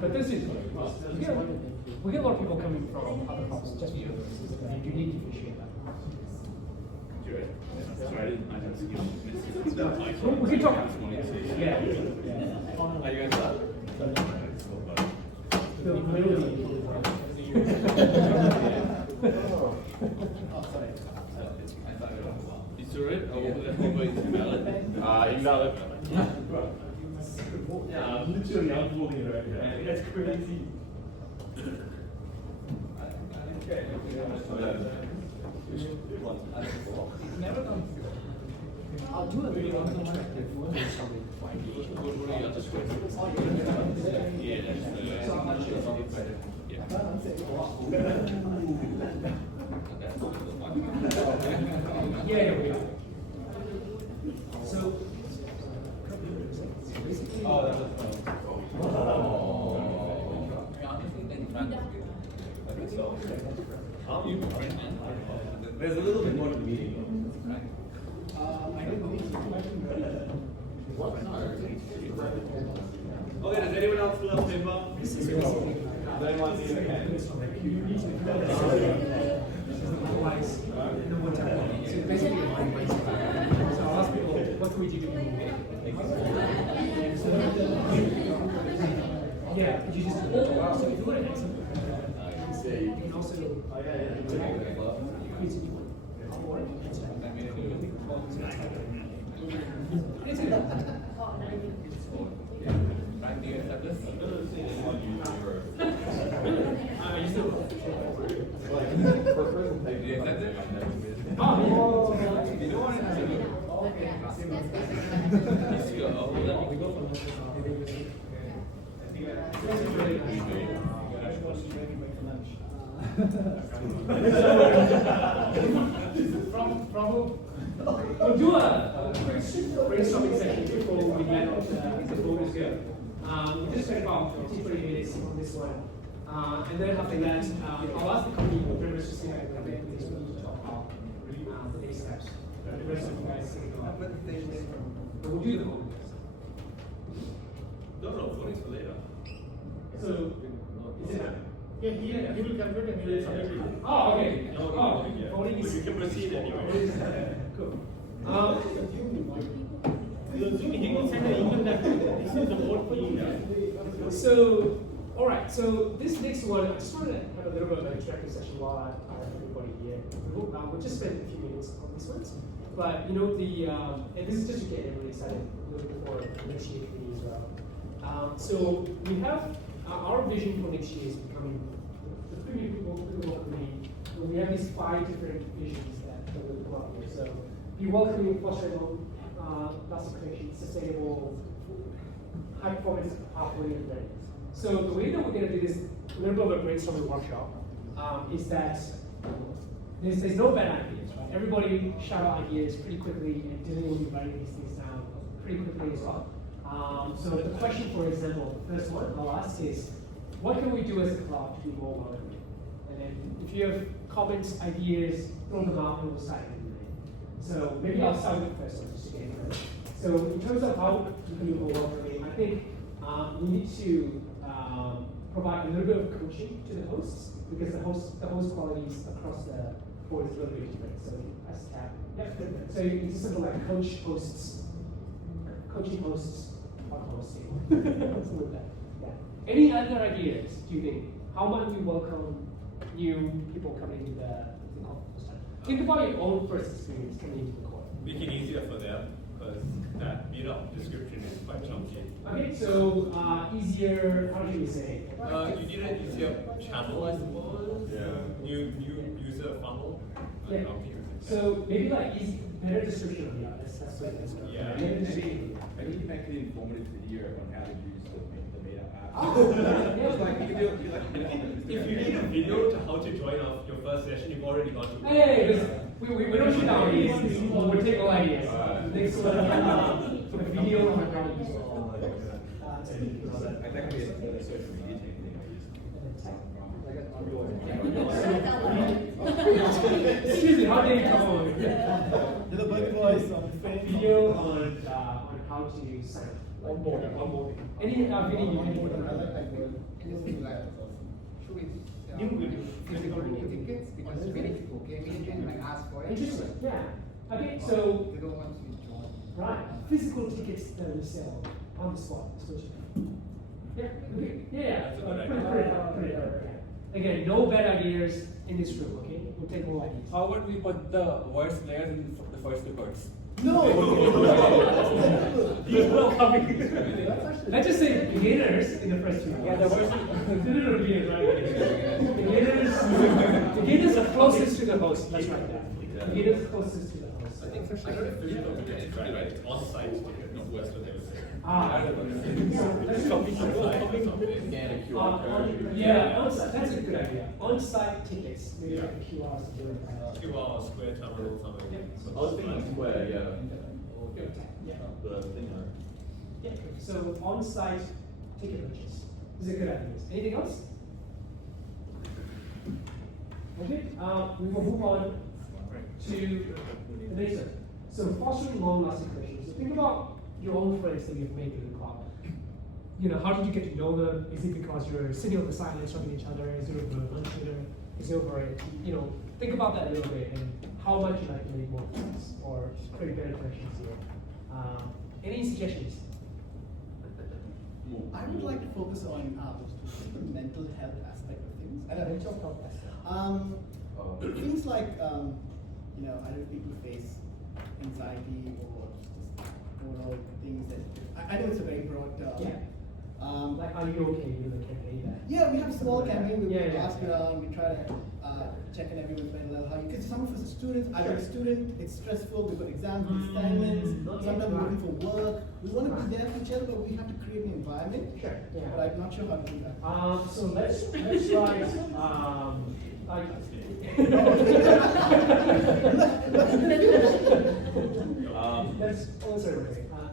but this is we get a lot of people coming from other clubs just because you need to appreciate that. We can talk. Yeah. Are you guys up? You saw it? I'll wait to ballot. Invalid. Yeah, I'm literally unfolding it right here. That's crazy. Never done. I'll do a video on the interactive one. Yeah, we are. So, Oh, that was fun. There's a little bit more to the meeting, right? I don't believe so. Okay, does anyone else fill out paper? This is basically Anyone need a pen? otherwise, no one time. So basically, a mind mindset. So I'll ask people, what can we do to move? Yeah, could you just so if you want to answer, you can also quiz if you want. It's good. We'll do a quick brainstorming session before we get on the bonus here. We'll just spend about 15-20 minutes on this one. And then after that, I'll ask the company members to say what they need to talk about the next steps. The rest of you guys can go. But we'll do the bonus. No, voting's for later. So, Is it done? yeah, he will calculate and he will submit it. Oh, okay. No, yeah. Voting is. But you can proceed anyway. Cool. He will send an email that this is the vote for you. So, all right. So this next one, I just want to have a little bit of an interactive session while I have everybody here. We'll just spend a few minutes on this one. But you know and this is just to get everybody excited a little bit for next year for me as well. So we have our vision for next year is becoming the premier pickleball community. We have these 5 different visions that we'll go out here. So be welcoming, fostering lasting connection, sustainable, high performance pathway and learning. So the way that we're going to do this, a little bit of a brainstorming workshop, is that there's no bad ideas, right? Everybody shout out ideas pretty quickly, and Dylan will be writing these things down pretty quickly as well. So the question, for example, the first one I'll ask is, what can we do as a club to be more welcoming? And then if you have comments, ideas, throw them out and we'll start it. So maybe I'll start with the first one just to get it. So in terms of how you can be more welcoming, I think we need to provide a little bit of coaching to the hosts, because the host qualities across the board is a little bit different. So as tab, so you can do something like coaching hosts on hosting. Something like that. Yeah. Any other ideas, do you think? How might we welcome new people coming into the club this time? Think about your own first experience coming into the club. Make it easier for them, because that description is quite chunky. Okay, so easier, how do you say? You need an easier channel, I suppose. Yeah. New user funnel. Yeah. So maybe like better description of that's what it is. Yeah. Maybe make it informative video on how to use the Meetup app. Oh, yeah. It's like you can do it like If you need a video to how to join off your first session, you've already gone to. Hey, we don't shoot down ideas. We'll take all ideas. Next one, a video on how to use it. That could be a social media technique. Excuse me, how do you come up with The bug voice on video on how to sign up? Onboarding. Any video you want New physical tickets because many people came in and asked for it. Interesting, yeah. Okay, so, They don't want to join. right, physical tickets that we sell on the spot. Yeah, okay, yeah. Put it up. Again, no bad ideas in this room, okay? We'll take more ideas. How would we put the worst players in the first 2 cards? Let's just say beginners in the first 2. Yeah, the worst. Beginners, right? Beginners are closest to the host. Let's write that. Beginners closest to the host. I think physical tickets, right? It's on-site ticket, not West what they would say. Yeah, on-site. That's a good idea. On-site tickets, maybe like QRs. QR, square terminal, something. Yeah. I was thinking square, yeah. Yeah. The thing, Yeah. So on-site ticket purchase is a good idea. Anything else? Okay. We will move on to the next one. So fostering long-lasting connections. So think about your own friends that you've made in the club. you know, how did you get to know them? Is it because you're sitting on the sidelines talking to each other? Is it over lunch dinner? Is it over, you know, think about that a little bit and how much you like to make more friends or create better connections here. Any suggestions? I would like to focus on the mental health aspect of things. I know, Mental health aspect. things like, you know, I know people face anxiety or just overall things that, I know it's a very broad term. Yeah. Like, are you okay with the campaign that? Yeah, we have a small campaign, we Yeah, yeah. ask around, we try to check in everyone's mental health, because some of us are students, I'm a student, it's stressful, we've got exams, assignments, sometimes we're looking for work, we want to be there for each other, but we have to create an environment. Sure. Yeah. But I'm not sure how to do that. So let's write like let's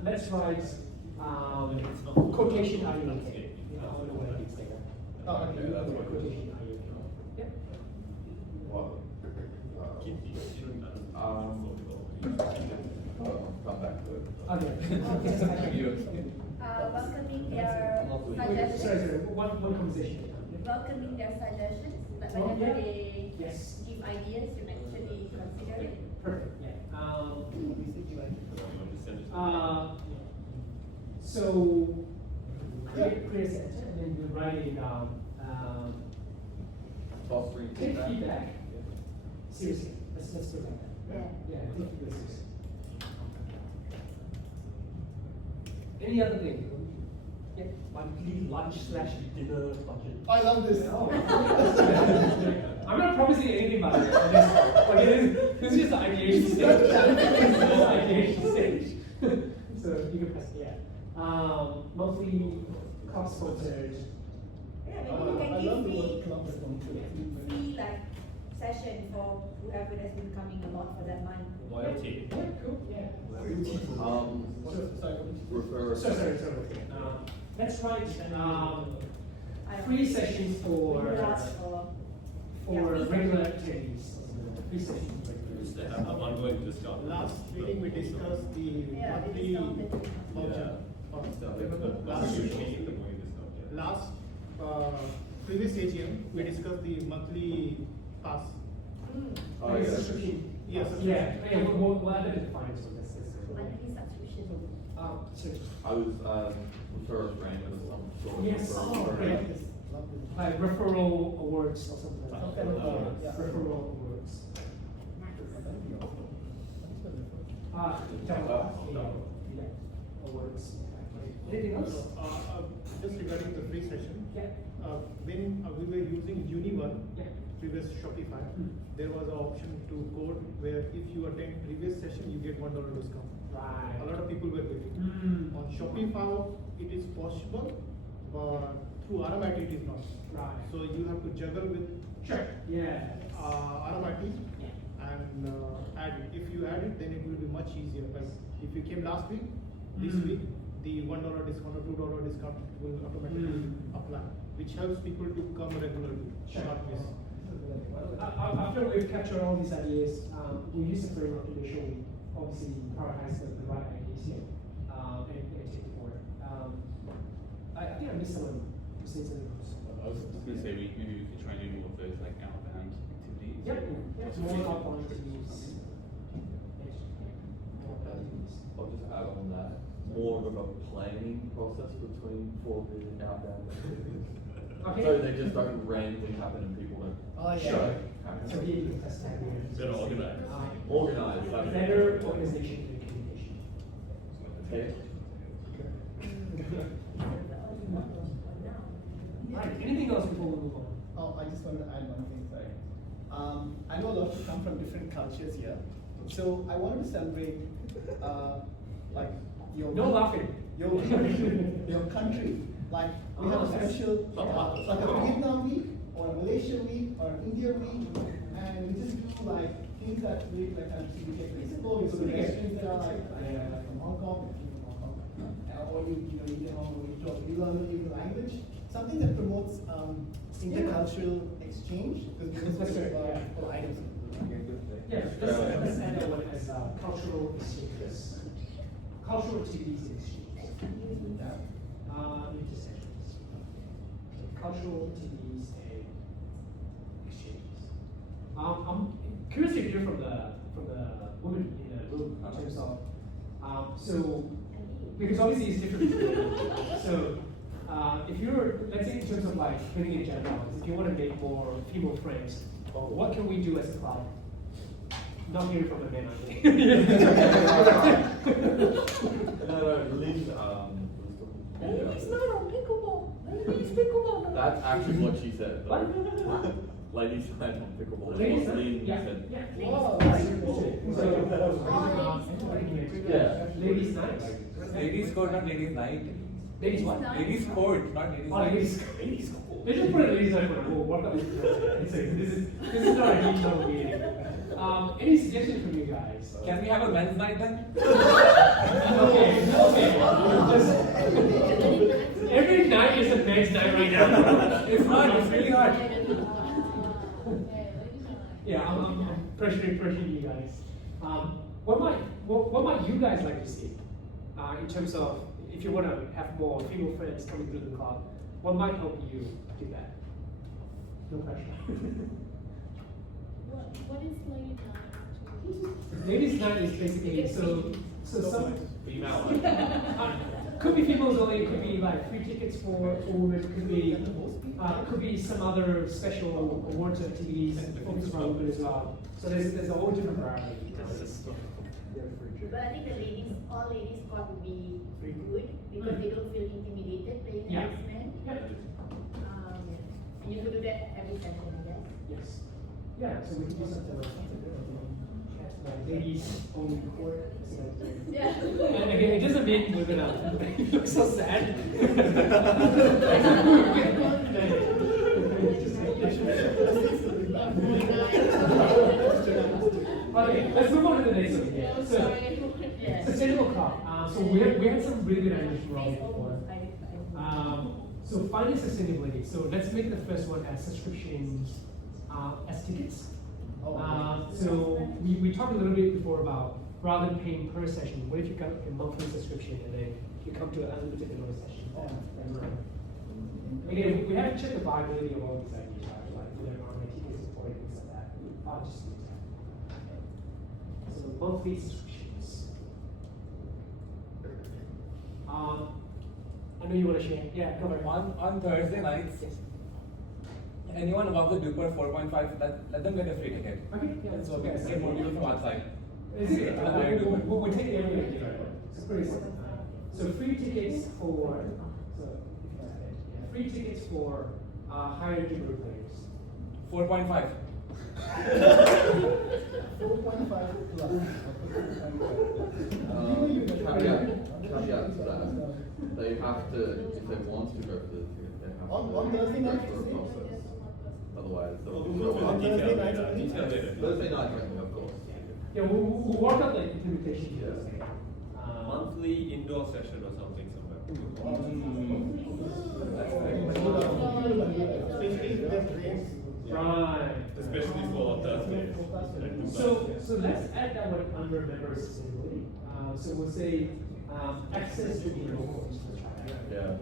let's write quotation are you okay? You know, I don't know what it's there. Oh, okay. Quotation are you okay? Come back to it. Okay. Welcoming their suggestions. Sorry, one conversation. Welcoming their suggestions. Like Oh, whenever yeah. they Yes. give ideas, you actually consider it. Perfect. Yeah. Uh, So create a sentence and then we're writing Fostering take feedback. feedback. Seriously, let's put it like that. Yeah. Yeah, take feedback seriously. Any other thing? Yeah. Monthly lunch/dinner budget. I love this. I'm not promising anything by the way. Okay, this is just the ideation stage. This is the ideation stage. So you can press monthly club sponsored. Yeah, maybe you I can love give the word free, club responsibility. free like session for whoever has been coming a lot for that month. Loyalty. Yeah, cool. Yeah. Refer. Sorry. Let's write I don't free know. sessions for Rewards for regular attendees. Free sessions for regular Just to have an ongoing discount. Last meeting we discussed the Yeah, they monthly discounted. voucher. The Last you meeting. change the more you discount, yeah. Last previous AGM we discussed the monthly pass. Oh, yeah. subscription. Yes. Yeah, we'll add it to the finance for this. Monthly subscription. Sorry. I was refer a friend as some sort of Yes. referral Oh, program. great. Like referral awards or something like that. Yeah. Referral awards. Awards. Anything else? Just regarding the free session. Yeah. When we were using Uni1, Yeah. previous Shopify, Mm. there was an option to code where if you attend previous session, you get $1 discount. Right. A lot of people were waiting. Mm. On Shopify, it is possible, but through RMIT it is not. Right. So you have to juggle with Sure. Yeah. RMIT Yeah. and add it. If you add it, then it will be much easier. Like if you came last week, this Mm. week, the $1 discount or $2 discount will automatically apply, which helps people to come regularly, Sure. not miss. After we've captured all these ideas, we use the framework to make sure we obviously prioritize the right ideas here and take it forward. I think I missed someone who said something. I was just gonna say, maybe we could try and do more of those like outbound activities. Yep, more outbound activities. I'll just add on that, more of a planning process between for the outbound activities. Okay. So they just don't randomly happen and people don't. Oh, yeah. Sure. happen. So here you can test that. Better organized. Organized. like- Better organization and communication. Okay. Right, anything else before we move on? Oh, I just wanted to add one thing, sorry. I know a lot of you come from different cultures here, so I wanted to celebrate, like your No laughing. your country. Like we have a special, like a Vietnam week, or a Malaysia week, or an India week, and we just do like things that make the country get visible. We go to restaurants that are like from Hong Kong, or you get home or you learn a new language. Something that promotes intercultural exchange, because That's we right, have yeah. for items. Yeah, let's add that one as cultural exchanges. Cultural activities and exchanges. intersections. Cultural activities and exchanges. I'm curious to hear from the women in the room in terms of so because obviously it's different. So if you're, let's say in terms of like training in general, if you want to make more female friends, what can we do as a club? Not hearing from a man, I think. Ladies, Ladies night on pickleball. Ladies pickleball. That's actually what she said. What? Ladies night on pickleball. Ladies night? Ladies Yeah. said. Yeah. Wow. Yeah. Ladies night. ladies court, not ladies night. Ladies what? Ladies court, not ladies Oh, night. ladies. They just put a ladies night for what the this is not a deep level meeting. Any suggestions from you guys? Can we have a men's night then? Okay. Just, every night is a men's night right now. It's not, it's really hard. Yeah, I'm pressuring you guys. What might you guys like to see in terms of if you want to have more female friends coming through the club? What might help you do that? No pressure. What is lady night? Ladies' night is basically so some Female. could be females only, could be like free tickets for women, could be some other special awards activities focused around women as well. So there's a whole different variety. But I think all ladies court would be good because they don't feel intimidated playing Yeah. against men. Yeah. And you could do that every session, I guess. Yes. Yeah, so we can do something like ladies only court. Yeah. And again, it doesn't mean we're gonna you look so sad. Okay, let's move on to the next one here. So, sustainable club. So we had some really good ideas from Robbie before. So finding sustainability. So let's make the first one as subscriptions as tickets. So we talked a little bit before about rather than paying per session, what if you got a monthly subscription and then you come to an unlimited number of sessions? Again, we have to check the viability of all these ideas, right? Like whether RMIT is supporting things like that. I'll just use that. So monthly subscriptions. I know you want to share. Yeah, go ahead. On Thursday nights, anyone above the Duper 4.5, let them get a free ticket. Okay, yeah, So we can get more people from outside. Is it? We're taking everything here. It's pretty simple. So free tickets for higher degree players. 4.5. 4.5 plus. Caveat to that. They have to, if they want to go for the ticket, they have On to Thursday go night, through a you say? process. Otherwise, We'll they'll go On through the Thursday detail night later. only? Detail later. Thursday night, of course. Yeah, we'll work out the implementation details. Monthly indoor session or something somewhere. Right. Especially for Thursdays. So let's add that one under member sustainability. So we'll say access to indoor courts. Yeah.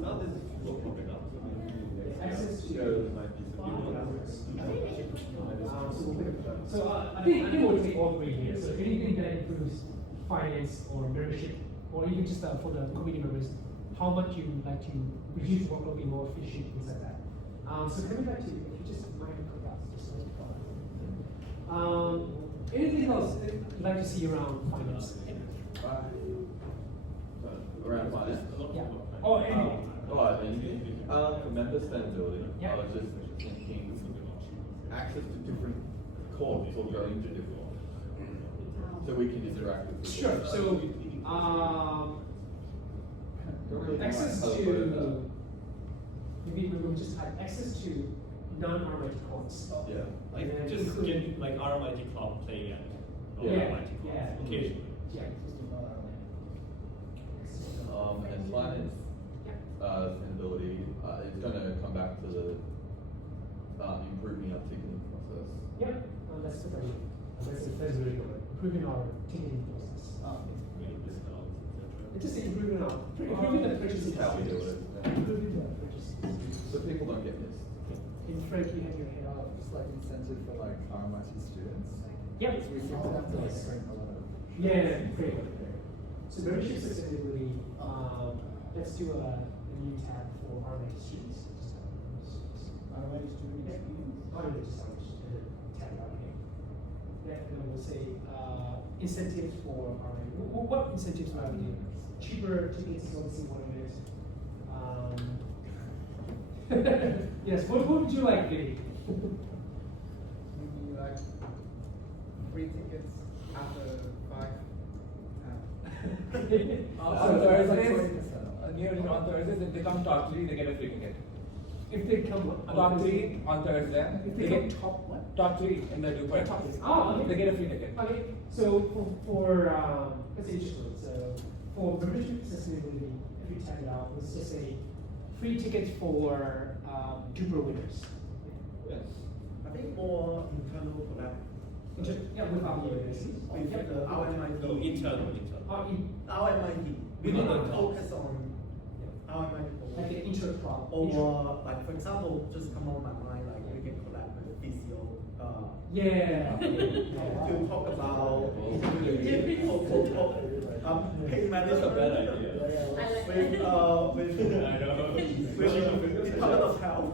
Now this is popping up. Access to Yeah. So I think we'll take all three here. So anything that improves finance or membership, or even just for the committee members, how much you like to reduce workload, be more efficient, things like that. So coming back to, if you just mind quick out, just anything else you'd like to see around finance? Around finance? Yeah. Oh, anything. Oh, I mean, for member sustainability, Yeah. I was just thinking access to different courts or going to different ones. So we can interact with people. Sure. So access to maybe we will just have access to non-RMIT courts. Yeah. Like just get like RMIT Club playing at Yeah. RMIT Club Yeah. occasionally. Yeah. And finance sustainability is going to come back to the improving our ticketing process. Yeah. That's the question. That's really good. Improving our ticketing process. Discounts, etc. It's just improving the purchasing How we do it. Improving the purchasing. So people don't get missed. In Frank, you have your hand up. It's like incentive for like RMIT students. Yeah. Because we seem to have to like bring a lot of. Yeah, great. So membership sustainability, let's do a new tab for RMIT students. RMIT student experience. Tab right here. Yeah, and we'll say incentives for RMIT. What incentives are we doing? Cheaper tickets, obviously one of it. Yes, what would you like, Vinny? Maybe like free tickets after 5. On Thursdays, on Thursdays, if they come top 3, they get a free ticket. If they come Top 3 on Thursday, If they come top what? top 3 in the Dubai. Okay. They get a free ticket. Okay, so for that's interesting. So for membership sustainability, if you tag it out, let's just say free tickets for Jupiter winners. Yes. I think more internal collab. Yeah, with our universities. With the RMIT. No, internal. RMIT. We do not focus on RMIT. Like an inter-club. Or like for example, just come on my mind like we can collab with physio. Yeah. To talk about pain management. That's a bad idea. With Department of Health.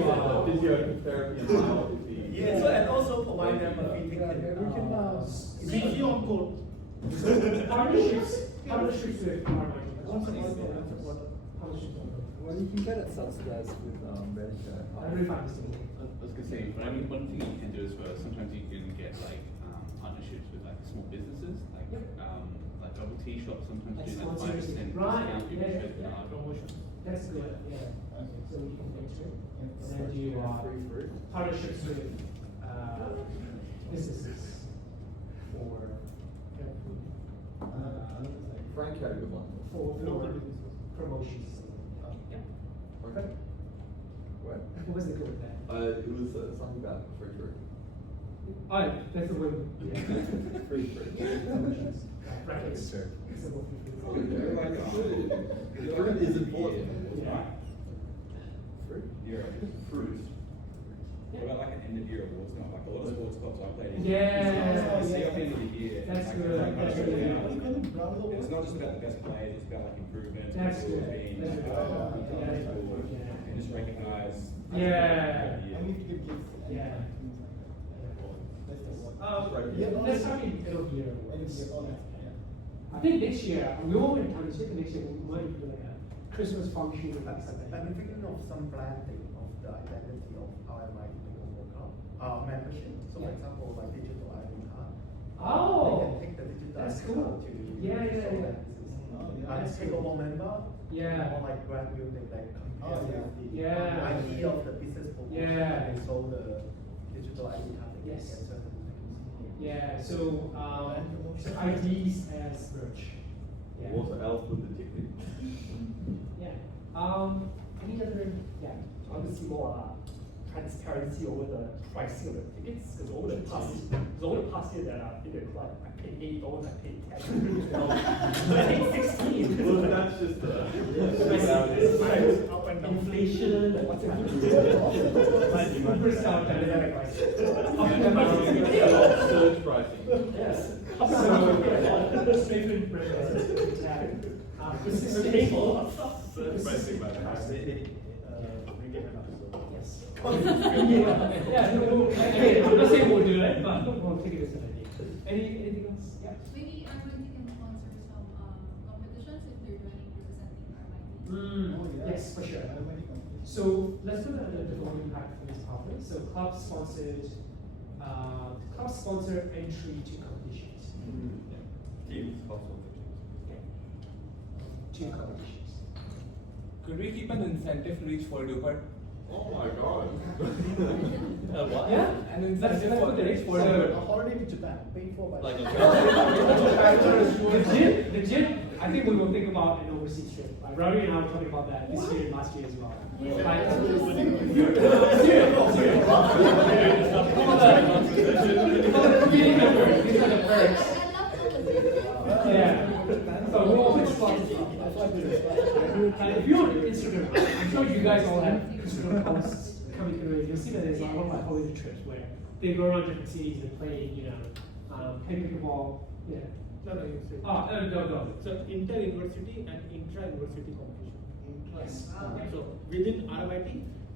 Physiotherapy and biology. Yeah, so and also provide them a free ticket. We can Physio on code. Partnerships with What's the partnerships. Well, you can get it subsidized with Medicare. I really find this thing. I was gonna say, but I mean, one thing you can do as well, sometimes you can get like partnerships with like small businesses, like bubble tea shops sometimes Like do that 5% sponsors. discount Right, if you yeah, share yeah. the promotion. That's good, yeah. So we can make sure. And then do Free fruit. partnerships with businesses for Frank had a good one. for promotions. Yeah. Okay. What? What was the good with that? It was something about free fruit. Oh, yeah, that's the one. Yeah. Free fruit. Promotions. Brackets. Sure. Symbol for Fruit is important. Yeah. Fruit? Fruit. What about like an end of year awards night? Like a lot of sports clubs I played in. Yeah. You see up end of the year. That's like, good. like, That's kind of good. show down. It's not just about the best players, it's about like improvement. That's good. Being, That's good. and just recognize. Yeah. Yeah. Yeah. Yeah, Let's talk in middle of year. all that. I think next year, we won't have time to check next year, we might do like a Christmas function or something. I've been thinking of some branding of the identity of RMIT Pickleball Club. Membership. So for example, like digital ID card. Oh, They can take the digital that's ID cool. card to Yeah. I'm a pickleball member. Yeah. Or like brand building, like compare with the Yeah. idea of the business proposal. Yeah. And so the digital ID card. They Yes. can get certain things. Yeah, so IDs as merch. Yeah. What else with the ticket? Yeah. Any other? Yeah. I want to see more transparency over the pricing of the tickets, because over the past year that I've been to the club, I paid $8, I paid $10, I paid $16. Well, that's just Up and down. Inflation, and what's happening. Superstar dynamic pricing. surge pricing. Yes. So, statement represents tag. Sustainable. Surge pricing by the house. Yes. Yeah, no, again, I'm not saying we'll do it, but we'll take it as an idea. Anything else? Yeah. Maybe RMIT can sponsor some competitions if they're running representing RMIT. Yes, for sure. So let's put that the goal impact for this conference. So club sponsor entry to competitions. Teams, also. Two competitions. Could we keep an incentive to reach for Dubai? Oh my god. What? Yeah, An incentive for the reach for A Dubai. holiday to Japan, paid for by. Like the gym, I think we will think about an overseas trip. Like Ravi and I were talking about that this year and last year as well. Like, these are the perks. hosts coming through, you'll see that there's like one of my holiday trips where they go around different cities and play, play pickleball. Yeah. No, you say. No. So inter-university and intra-university competition. Yes. So within RMIT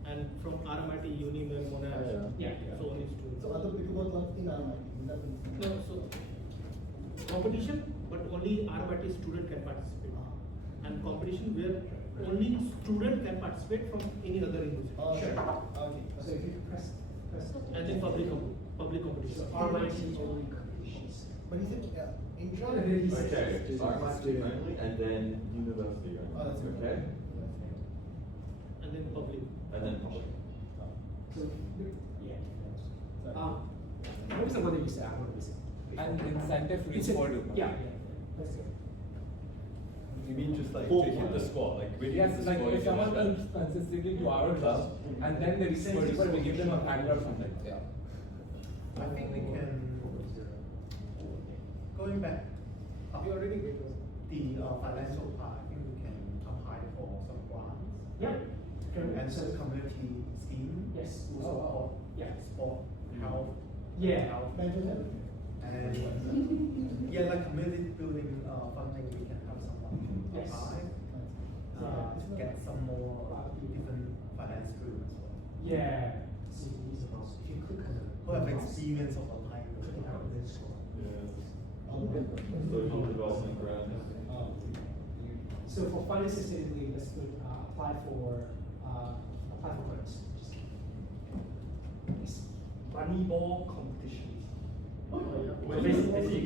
and from RMIT Uni Monash. Yeah. So only students. So other pickleball clubs in RMIT, is that No, so competition, but only RMIT student can participate. And competition where only student can participate from any other university. Sure. Okay. So if you press. And then public competition. So RMIT only competitions. But is it intra? Okay, RMIT only, and then university only. Oh, that's good. Okay? And then public. And then public. So, yeah. What was the one that you said? I want to listen. And incentive It's reward. Yeah. That's good. You mean just like Full to hit the point. score? Like when you Yes, hit the like score, you if get someone that. comes consistently to our club, and then they reward, we give them a hand or something. Yeah. I think we can, going back, We already did those. the financial part, I think we can apply for some grants. Yeah. And some community scheme. Yes. To support Yeah. sport, health. Yeah. Health. Mental health. And yeah, like community building funding, we can have someone Yes. apply. Get some more different finance group as well. Yeah. So you can use the mouse. If you click on Who have experience of applying. Social development grant. So for funding sustainable investment, apply for grants. Yes. Moneyball competitions. Basically, you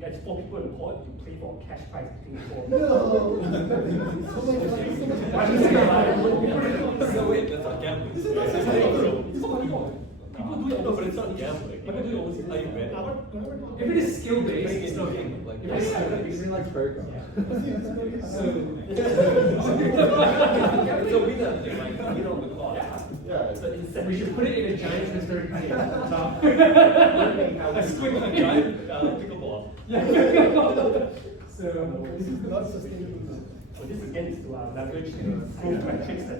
get 4 people in court, you play for a cash prize between 4. So wait, that's not gambling. It's not volleyball. People do it No, but it's not gambling. People do it overseas. Are you betting? If it is skill based, it's not gambling. Like, If it is skill based, Using like program. so it's a winner thing, like, you know, the cost. Yeah. It's an incentive. we should put it in a giant transparent thing at the top. A squid, a giant pickleball. So This is not sustainable. So this again is to leverage the growth metrics that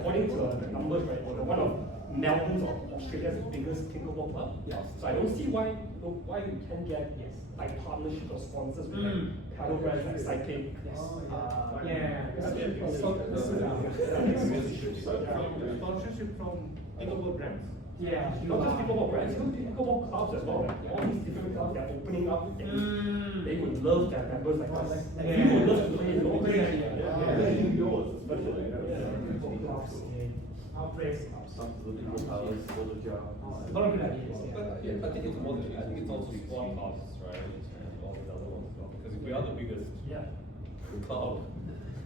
according to the numbers, right, or one of Melbourne or Australia's biggest pickleball club. Yes. So I don't see why you can get like partnerships or sponsors with like paddle brands like Cycling. Yes. Yeah. Sponsorship from pickleball brands. Yeah. Not just pickleball brands, even pickleball clubs as well. Right? All these different clubs they're opening up, and they would love their members like us. And we would love to play in those. Yours, especially. Outbreaks. Some of the people have a sort of job. A lot of good ideas. But yeah, I think it's more than, I think it's also sport costs, right? And all these other ones as well. Because if we are the biggest club,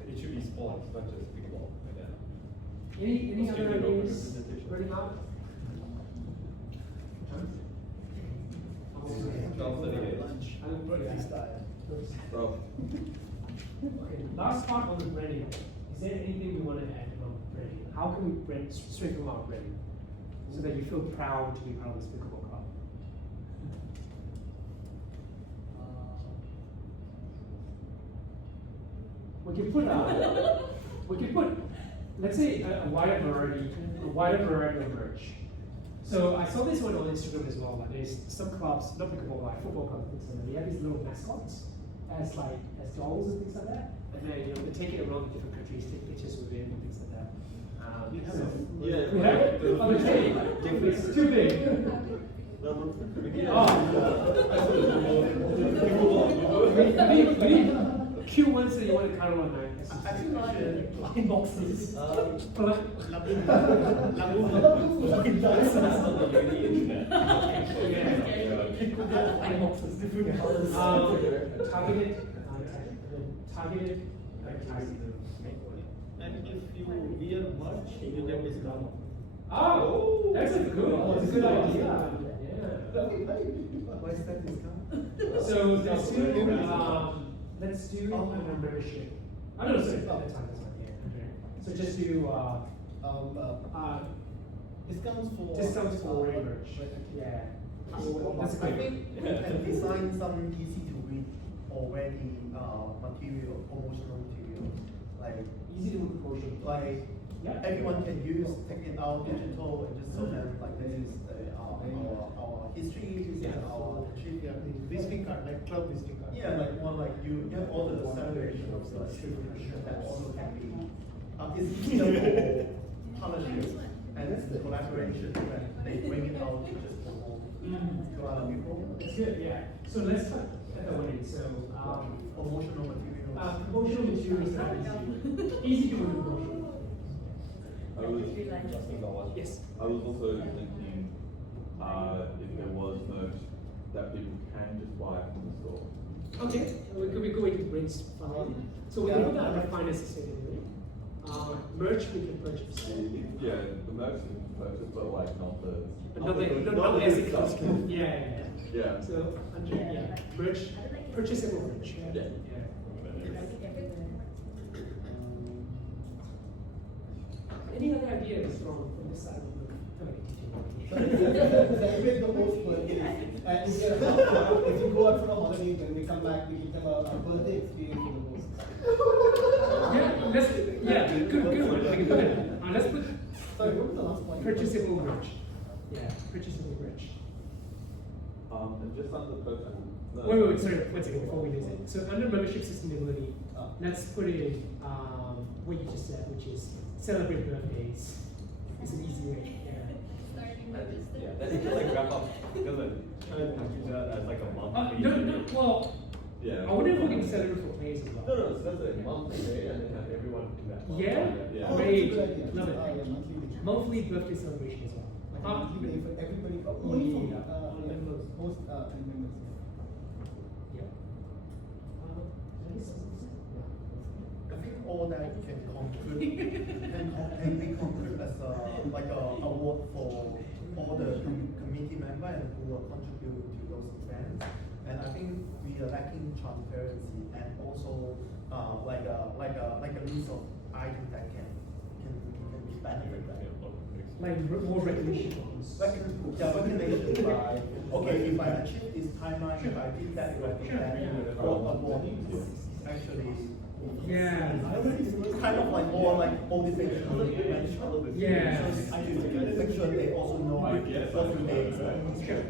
it should be sports, not just pickleball. Like that. Any Let's other give it over ideas representation. running out? John's studying it. Bro. Okay, last part on the branding. Is there anything we want to add about branding? How can we strengthen our branding so that you feel proud to be part of this pickleball club? We can put, let's say a wider variety of merch. So I saw this one on Instagram as well. Like there's some clubs, not pickleball, like football clubs, things like that. They have these little mascots as dolls and things like that. And then they take it around the different countries, take pictures with it and things like that. We have so- it. We have it? Oh, it's too big. We need cute ones that you want to cuddle on night. I think we should line boxes. Line boxes, different colors. Targeted advertising. And if you wear merch, you get discount. Oh, that's a good idea. Yeah. Why is that discount? So let's do a membership. Oh no, sorry, that's fine. Yeah. So just do discounts for wearing merch. Yeah. That's I good. think we can design some easy to read already material, promotional material, like Easy to read promotion. like Yeah. everyone can use, take it out digital and just show them like this is our history, this is our achievement. Visiting card, like club visiting card. Yeah, like more like you have all the celebration of the that also can be. It's easier for partnership and collaboration that they bring it out just to other people. It's good, yeah. So let's start at the one. So promotional materials. Promotional materials are easy to promotion. Yes. I was also thinking if there was merch that people can just buy from the store. Okay, we could be going to brainstorm. So we know that our finance is sustainability. Merch we can purchase. Yeah, the merch you can purchase, but like not the. But not as it comes. Yeah. So merch, purchasable merch. Yeah. Any other ideas from this side of the Celebrate the host birthday. And if you go out for a holiday, when we come back, we give them a birthday experience for the host. Good one. We can put it. Let's put. Sorry, what was the last point? Purchasable merch. Yeah, purchasable merch. And just on the person. Wait, sorry, one second before we lose it. So under membership sustainability, let's put in what you just said, which is celebrate birthdays. It's an easy way. Yeah, that is just like wrap up. Because like trying to package that as like a monthly. Well. Yeah. I wonder if we can celebrate for players as well. No, so that's a monthly day and then have everyone do that. Yeah? Oh, Great. that's a good idea. Love it. Monthly birthday celebration as well. Monthly day for everybody. Only for members, host and members. Yeah. I think all that can be concluded as like a award for all the committee member and who are contributing to those events. And I think we are lacking transparency and also like a list of items that can be benefited. Like more recognition. Recognition by okay, if I achieve this timeline, if I did that, if I did that, or actually. Yeah. Kind of like more like motivational. Yeah. So I make sure they also know what do they expect. Sure.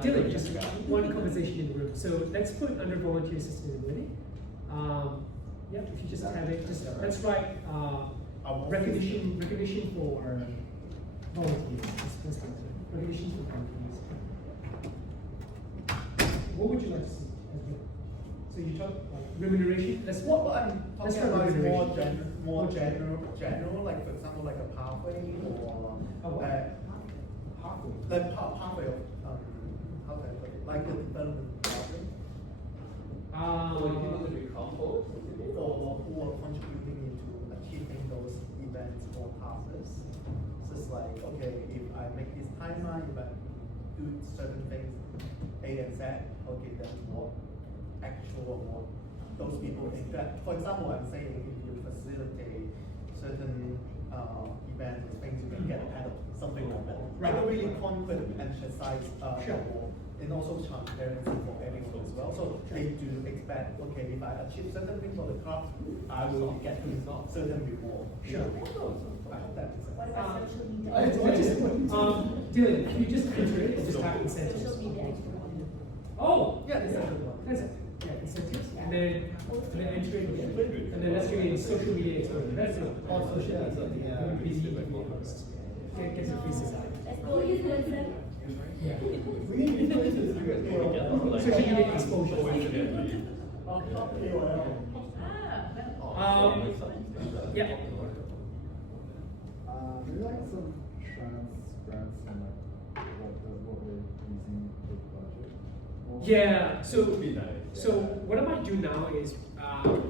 Dylan, just one conversation in the room. So let's put under volunteer sustainability. Yeah, if you just have it, let's write recognition for volunteers. Recognition for volunteers. What would you like to see? So you talk like remuneration. What I'm talking about is more general, like for example, like a pathway or pathway of how do I put it? Like a development pathway. People to become hosts or who are contributing into achieving those events or tasks. So it's like, okay, if I make this timeline, if I do certain things A and Z, okay, then what actual what those people can get. For example, I'm saying if you facilitate certain events or things, you can get ahead of something like that. Like a really concrete exercise and also transparency for everyone as well. So they do expect, okay, if I achieve certain things for the club, I will get certain reward. Sure. I hope that makes sense. What about social media? Dylan, can you just enter it and just have incentives? Social media. Oh! Yeah, this is Yeah, incentives. And then enter it again. And then let's bring in social media exposure. That's it. All social media. Busy posts. Get some pieces out. Let's go influencer. Yeah. Social Social media exposure. Yeah. Do you like some transparency on like what we're using the budget? Yeah. So what I might do now is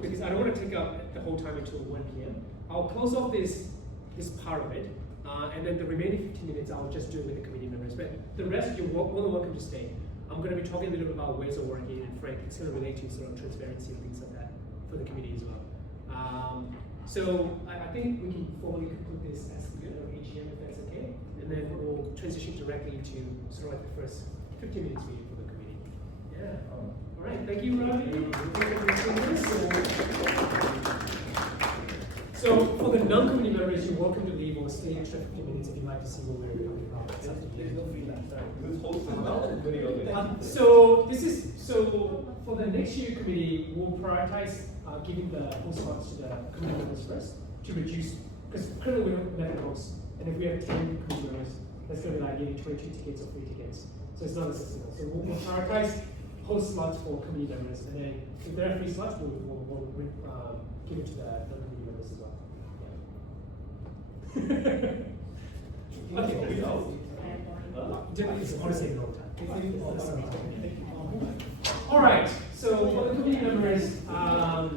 because I don't want to take up the whole time until 1 p.m. I'll close off this part of it, and then the remaining 15 minutes I'll just do it with the committee members. But the rest you're more than welcome to stay. I'm going to be talking a little bit about ways of working, and Frank, it's going to relate to sort of transparency and things like that for the committee as well. So I think we can formally conclude this as the AGM if that's okay, and then we'll transition directly to sort of like the first 15 minutes meeting for the committee. Yeah. All right. Thank you, Ravi. So for the non-committee members, you're welcome to leave or stay extra 15 minutes if you'd like to see what we're talking about. It's up to you. So for the next year committee, we'll prioritize giving the host spots to the committee members first to reduce, because currently we have 11 hosts, and if we have 10 committee members, that's going to be like getting 22 tickets or 3 tickets. So it's not accessible. So we'll prioritize host slots for committee members, and then if there are 3 slots, we'll give it to the non-committee members as well. Yeah. Okay. It's honestly a long time. All right. So for the committee members, I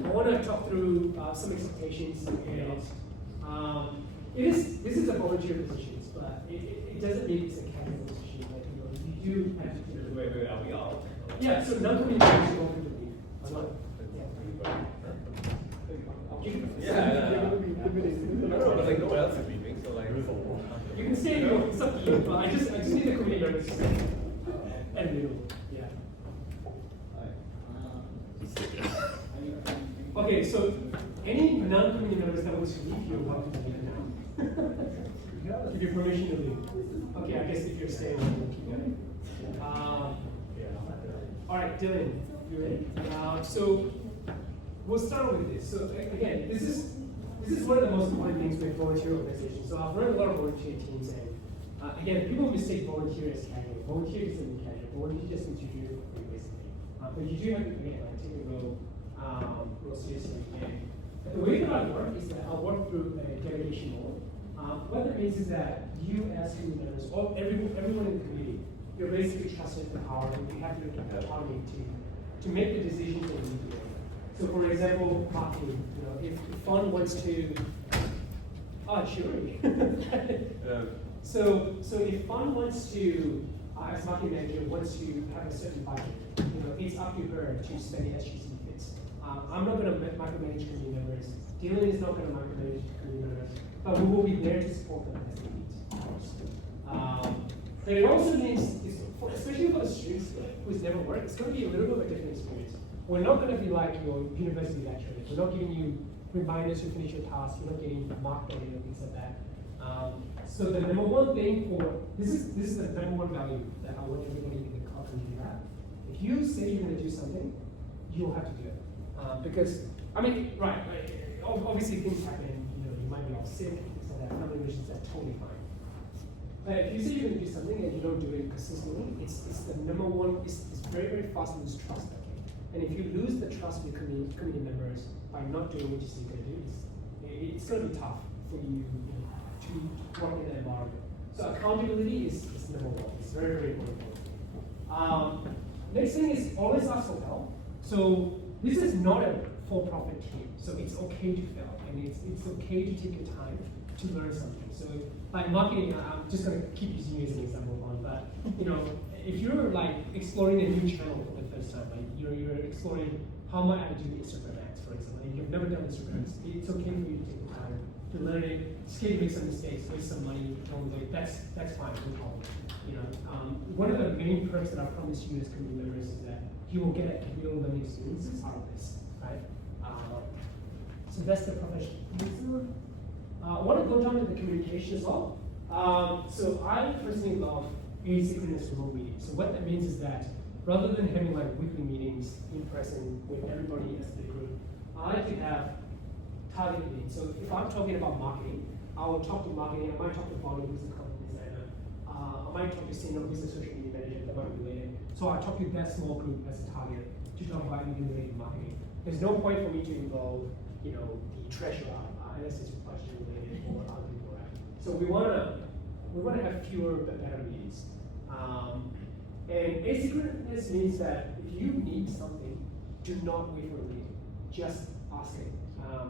want to talk through some expectations. And this is a volunteer position, but it doesn't mean it's a capital position. Like, you do have to. Wait, are we all? Yeah. So non-committee members are welcome to leave. Yeah. I don't know, but like no one else is leaving, so like. You can stay if you want, it's up to you, but I just need the committee members to stay. And you, yeah. Okay, so any non-committee members that want to leave, you're welcome to leave now. Give your permission to leave. Okay, I guess if you're staying, we'll keep going. All right, Dylan, you ready? So we'll start with this. So again, this is one of the most important things with volunteer organizations. So I've run a lot of volunteer teams, and again, people mistake volunteer as casual. Volunteer isn't casual. Volunteer just means you do it for free, basically. But you do have to again, like, take it real seriously. And the way that I work is that I'll work through a delegation mode. What that means is that you as committee members, or everyone in the committee, you're basically trusted with the power, and you have the autonomy to make the decisions that you need to make. So for example, marketing, if fund wants to, cheering. So if fund wants to, as marketing manager, wants to have a certain budget, it's up to her to spend it as she sees fit. I'm not going to micromanage committee members. Dylan is not going to micromanage committee members, but we will be there to support them as they need. But it also means, especially for the students who's never worked, it's going to be a little bit of a different experience. We're not going to be like your university lecturers. We're not giving you reminders to finish your task. You're not getting marked on it and things like that. So the number one thing this is the number one value that I want everybody in the company to have. If you say you're going to do something, you'll have to do it. Because obviously things happen. You might be all sick, things like that. Family reasons, that's totally fine. But if you say you're going to do something and you don't do it consistently, it's the number one. It's very, very fast to lose trust. And if you lose the trust of your committee members by not doing what you say you're going to do, it's going to be tough for you to work in that environment. So accountability is number one. It's very, very important. Next thing is always ask for help. So this is not a for-profit team, so it's okay to fail, and it's okay to take your time to learn something. So like marketing, I'm just going to keep using you as an example on, but if you're like exploring a new channel for the first time, like you're exploring how am I to do Instagram ads, for example, and you've never done Instagram ads, it's okay for you to take the time to learn it, skip, make some mistakes, waste some money, along the way. That's fine, no problem. One of the main perks that I promise you as community members is that you will get real learning experiences out of this, right? So that's the professionalism. I want to go down to the communication as well. So I personally love asynchronous remote meetings. So what that means is that rather than having like weekly meetings in person with everybody as the group, I like to have targeted meetings. So if I'm talking about marketing, I will talk to marketing. I might talk to Bonnie, who's the content designer. I might talk to Sino, who's the social media manager that might be related. So I talk to that small group as a target to talk about anything related to marketing. There's no point for me to involve, the treasurer unless it's budget related or other people, right? So we wanna have fewer but better meetings. And asynchronous means that if you need something, do not wait for a meeting. Just ask it.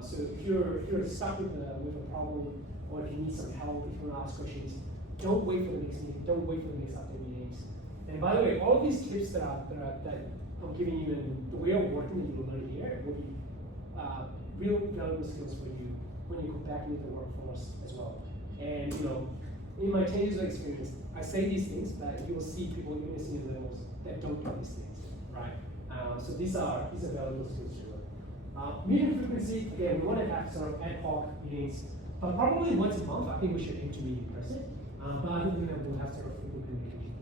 So if you're stuck with a problem, or if you need some help, if you want to ask questions, don't wait for the next meeting. Don't wait for the next update meetings. And by the way, all these tips that I'm giving you and the way of working that you will learn here will be real valuable skills for you when you go back into the workforce as well. And in my 10 years of experience, I say these things, but you will see people in the senior levels that don't do these things, right? So these are valuable skills to learn. Meeting frequency, again, we want to have sort of ad hoc meetings, but probably once a month. I think we should aim to meet in person. But I don't think that we'll have sort of frequent communication.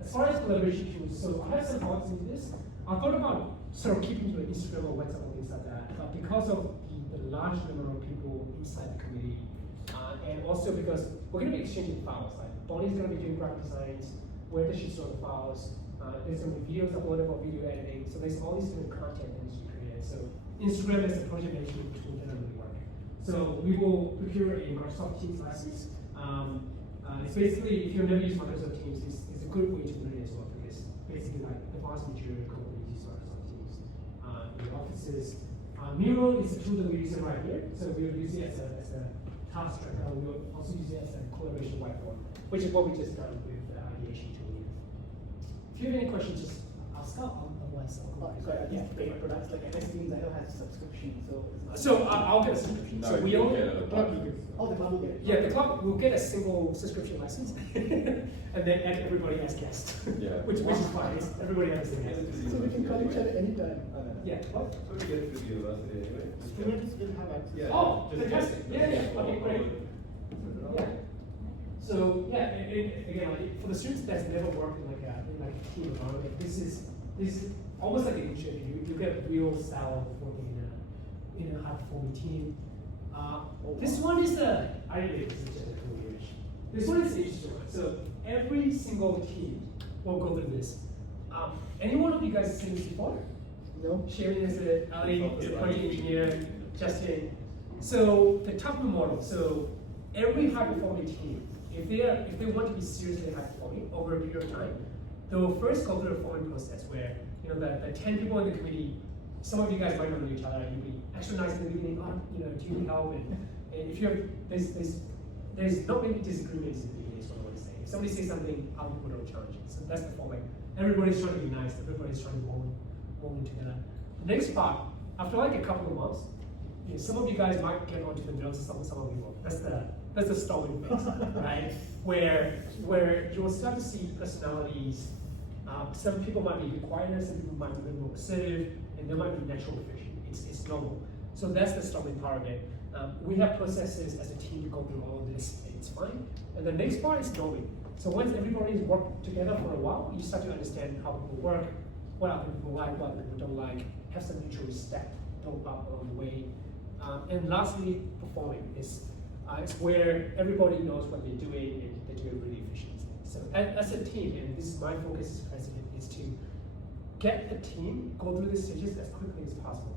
As far as collaboration tools, so I have some thoughts into this. I thought about sort of keeping to an Instagram or WhatsApp or things like that, but because of the large number of people inside the committee, and also because we're going to be exchanging files, like Bonnie's going to be doing graphic designs, where does she store the files? There's going to be videos uploaded for video editing, so there's all these different content that needs to be created. So Instagram as a project management tool doesn't really work. So we will procure a Microsoft Teams license. It's basically, if you've never used Microsoft Teams, it's a good way to learn it as well, because basically like the vast majority of companies use Microsoft Teams in the offices. Miro is a tool that we're using right here, so we'll use it as a task tracker. We'll also use it as a collaboration whiteboard, which is what we just done with the ideation tool here. If you have any questions, just ask out. Otherwise, I'll go. Yeah, paid products like MS Teams, I know has a subscription, so. So I'll get a subscription. So we only. Oh, the club will get it. Yeah, the club will get a single subscription license, and then add everybody as guest. Yeah. which is fine. It's everybody has a guest. So we can call each other anytime. Yeah. What? So we get to the university anyway. Students will have access. Yeah. Oh, Just fantastic. Yeah. Okay, great. Yeah. So yeah, again, like, for the students that's never worked in like a team environment, this is almost like an interview. You get real style of working in a high performing team. This one is I didn't make this is just a cool image. This one is the interesting one. So every single team will go through this. Any one of you guys seen this before? No. Sharon is it, Ali is a project engineer, Justin. So the top model. So every high performing team, if they want to be seriously high performing over a period of time, they will first go through a forming process where the 10 people in the committee, some of you guys might not know each other, you'll be extra nice in the beginning, do you need help? And if you have, there's not many disagreements in the beginning, is what I want to say. If somebody says something, other people don't challenge it. So that's the format. Everybody's trying to be nice, everybody's trying to roll in together. The next part, after like a couple of months, some of you guys might get onto the nerves of some of you won't. That's the stalling phase, right? Where you will start to see personalities. Some people might be quieter, some people might be a little more assertive, and there might be natural friction. It's normal. So that's the stopping part of it. We have processes as a team to go through all of this, and it's fine. And the next part is knowing. So once everybody's worked together for a while, you start to understand how people work, what other people like, what other people don't like, have some mutual respect built up along the way. And lastly, performing is where everybody knows what they're doing and they do it really efficiently. So as a team, and this is my focus as president, is to get the team go through these stages as quickly as possible.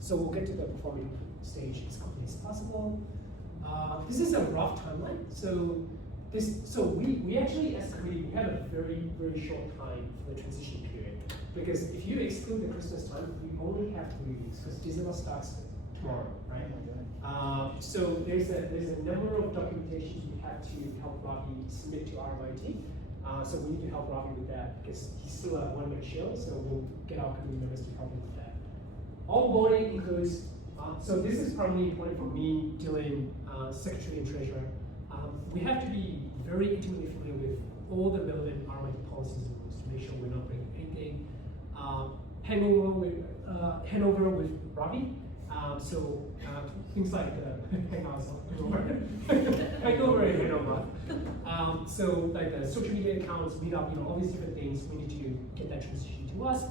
So we'll get to the performing stage as quickly as possible. This is a rough timeline. So we actually, as a committee, we have a very, very short time for the transition period. Because if you exclude the Christmas time, we only have 3 weeks, because December starts tomorrow, right? So there's a number of documentations we have to help Ravi submit to RMIT. So we need to help Ravi with that, because he's still a one-man show, so we'll get our committee members to help him with that. Onboarding includes, so this is probably important for me dealing secretary and treasurer. We have to be very intimately familiar with all the relevant RMIT policies and rules to make sure we're not breaking anything. Handover with Ravi. So things like hangover and handover. So like the social media accounts, meetup, all these different things, we need to get that transition to us.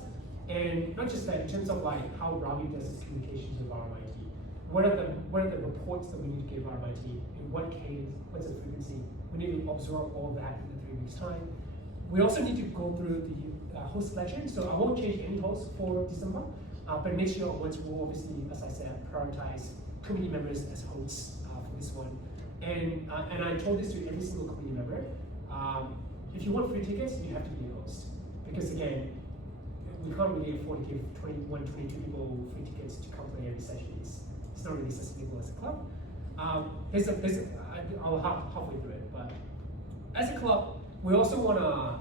And not just that, in terms of like how Ravi does his communications with RMIT. What are the reports that we need to give RMIT? In what cadence? What's the frequency? We need to absorb all that in 3 weeks' time. We also need to go through the host selection. So I won't change any hosts for December, but next year onwards we'll obviously, as I said, prioritize committee members as hosts for this one. And I told this to every single committee member. If you want free tickets, you have to be a host. Because again, we can't really afford to give 21, 22 people free tickets to come play every session. It's not really sustainable as a club. I'll halfway through it, but as a club, we also want to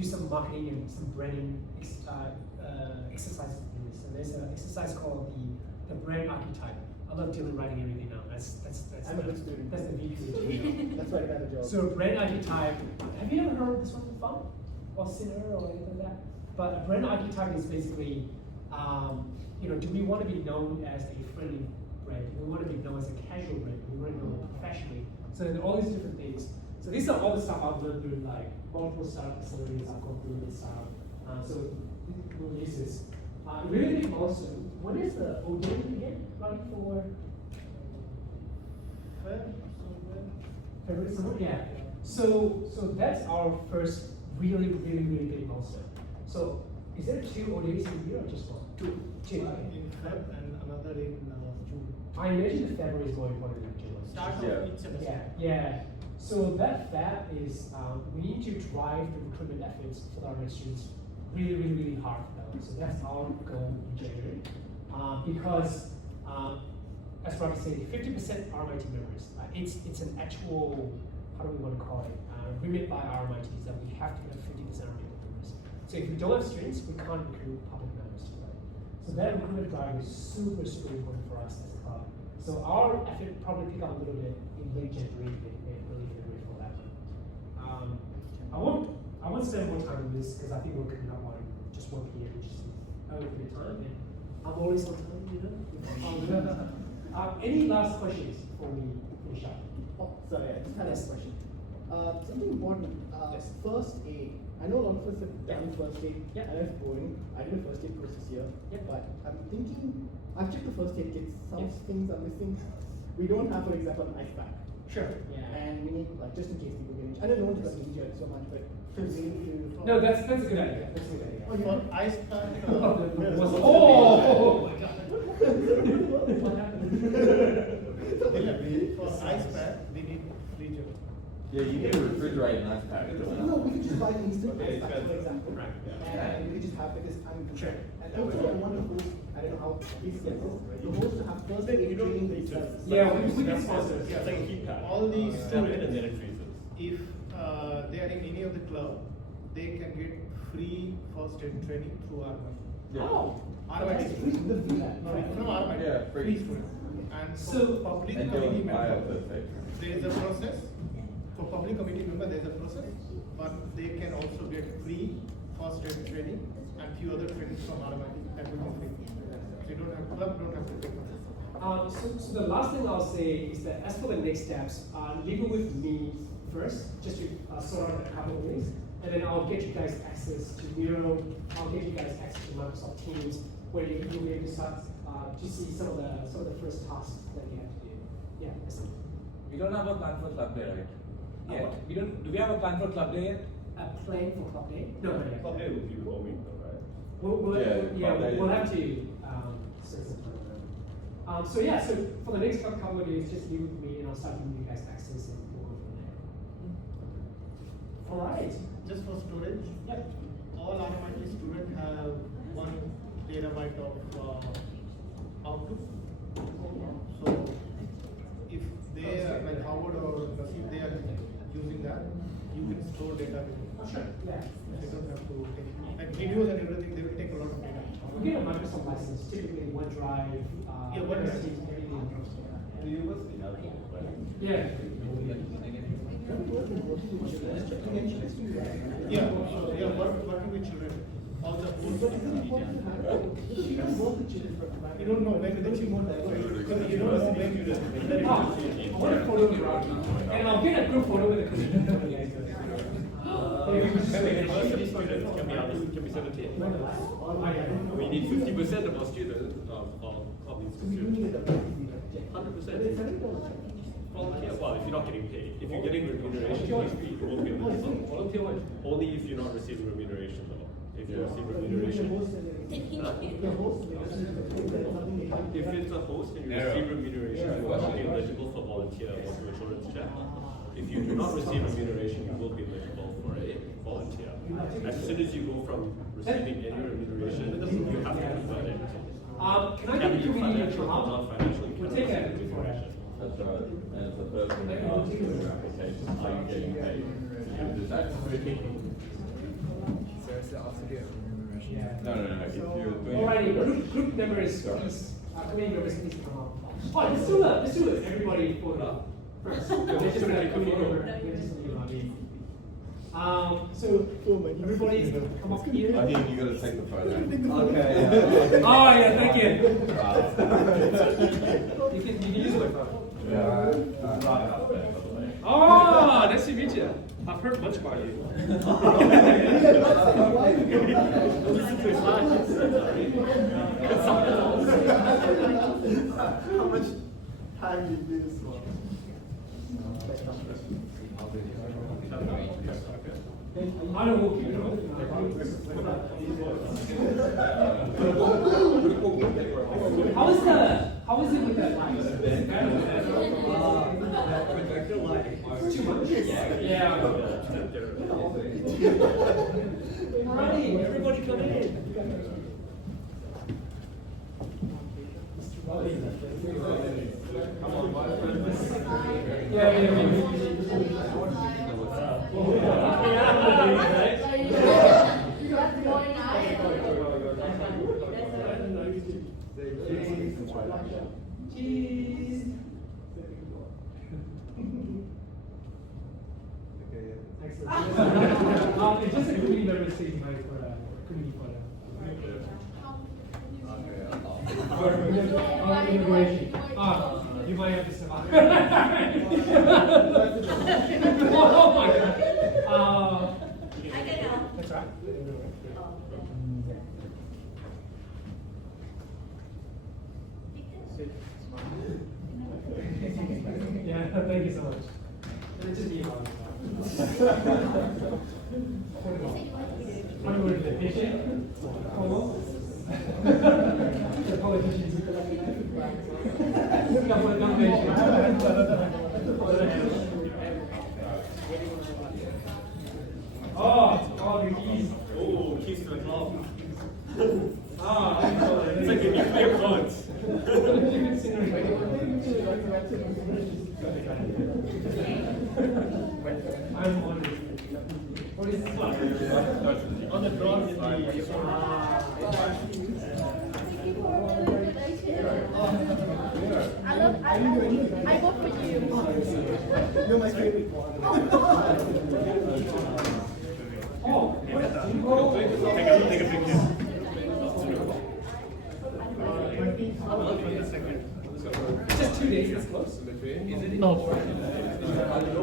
do some marketing and some branding exercises. So there's an exercise called the brand archetype. I love Dylan writing everything down. That's the VP. That's why I got a job. So brand archetype. Have you ever heard of this one before, or seen her, or anything like that? But a brand archetype is basically do we want to be known as a friendly brand? Do we want to be known as a casual brand? Do we want to be known professionally? So there are all these different things. So these are all the stuff I've learned through like multiple startup facilities I've gone through this startup. So this is really big milestone. When is the OD again? Right for February? Yeah. So that's our first really big milestone. So is there 2 ODs in a year or just 1? 2. In Feb and another in June. I imagine the February is going forward in June. Start of each semester. Yeah. So that Fab is we need to drive the recruitment efforts for the RMIT students really hard. So that's our goal in January. Because as Robbie said, 50% RMIT members. It's an actual, how do we want to call it? Remit by RMITs that we have to have 50% RMIT members. So if we don't have students, we can't recruit public members, right? So that recruitment drive is super important for us as a club. So our effort probably pick up a little bit in late January and early February for that one. I won't spend more time on this because I think we're coming up on just 1 p.m. which is over the time, and I'm always on time, any last questions before we finish up? Oh, sorry, I just had a question. Something important. First aid. I know a lot of us have done first aid. Yeah. I know it's boring. I did a first aid course this year. Yeah. But I'm thinking, I've checked the first aid kits. Some things are missing. We don't have, for example, an ice pack. Sure. Yeah. And we need, like, just in case people get injured. I don't know one's got injured so much, but we need to. No, that's a good idea. That's a good idea. Oh, For ice pack. Oh my God. What happened? For ice pack, we need freezer. Yeah, you need a refrigerator and ice pack. No, we could just buy an instant Okay, ice pack, for example. right, And we could just have, because I'm sure. And also, I want to host, I don't know how this is, the host to have first aid training themselves. Yeah, we can sponsor. Yeah, it's like a keypad. All these Step in and then it freezes. If they are in any of the club, they can get free first aid training through RMIT. Oh. RMIT. Free, we do that. From RMIT. Yeah, free. students. And So, for public And committee doing member, perfect. there is a process. For public committee member, there is a process, but they can also get free first aid training and few other trainings from RMIT that will be free. They don't have, club don't have to pay for this. So the last thing I'll say is that as for the next steps, leave it with me first, just to sort out a couple of things, and then I'll get you guys access to Miro. I'll get you guys access to Microsoft Teams, where you'll be able to start to see some of the first tasks that you have to do. Yeah. We don't have a plan for club day, right? Yeah. We don't. Do we have a plan for club day yet? A plan for Club Day? No, not yet. Club day will be roaming though, right? We'll have to set some time around. So for the next couple of days, just leave it with me, and I'll start giving you guys access, and we'll go from there. All right. Just for storage, Yep. all RMIT students have 1 terabyte of Outlook. So if they are like Howard or Nasib, they are using that, you can store data with it. Oh, sure. Yeah. They don't have to take, like videos and everything, they will take a lot of data. We get a Microsoft license, typically OneDrive, OneDrive. everything. The university has one, right? Yeah. Working with children. All the whole you don't know when the children, because you don't know when I want a photo of you, and I'll get a group photo with the community. University students can be 17. We need 50% of our students of these students. 100%. Volunteer. Well, if you're not getting paid. If you're getting remuneration, you won't be able to volunteer. Only if you're not receiving remuneration, though. If you receive remuneration. If it's a host and you receive remuneration, you will be eligible for volunteer or for a children's check. If you do not receive remuneration, you will be eligible for a volunteer. As soon as you go from receiving any remuneration, you have to convert it. Can I get a community to come out? We'll take a That's right. And it's the first thing they ask in your application, are you getting paid? Is that No. If you're doing Alrighty, group members, please, committee members, please come up. Oh, let's do it. Everybody photo first. Let's just get a committee member. So everybody come up here. I think you gotta take the photo. Okay. Oh yeah, thank you. You can use my phone. Oh, nice to meet you. I've heard much about you. How much time did this one? I don't walk you. How is it with that light? Too much? Yeah. Alrighty, everybody come in. Cheese. Excellent. It's just a community member saying hi for community photo. You might have to survive. Oh my god. I can help. That's right. Yeah, thank you so much. It's just you. I'm going to the patient. The politicians. Oh, the keys. Oh, keys to the club. Ah, It's like a nuclear codes. I'm on it. What is this one? On the draw in I vote for you. You're my favorite one. Oh, take a picture. just 2 days, it's close. No.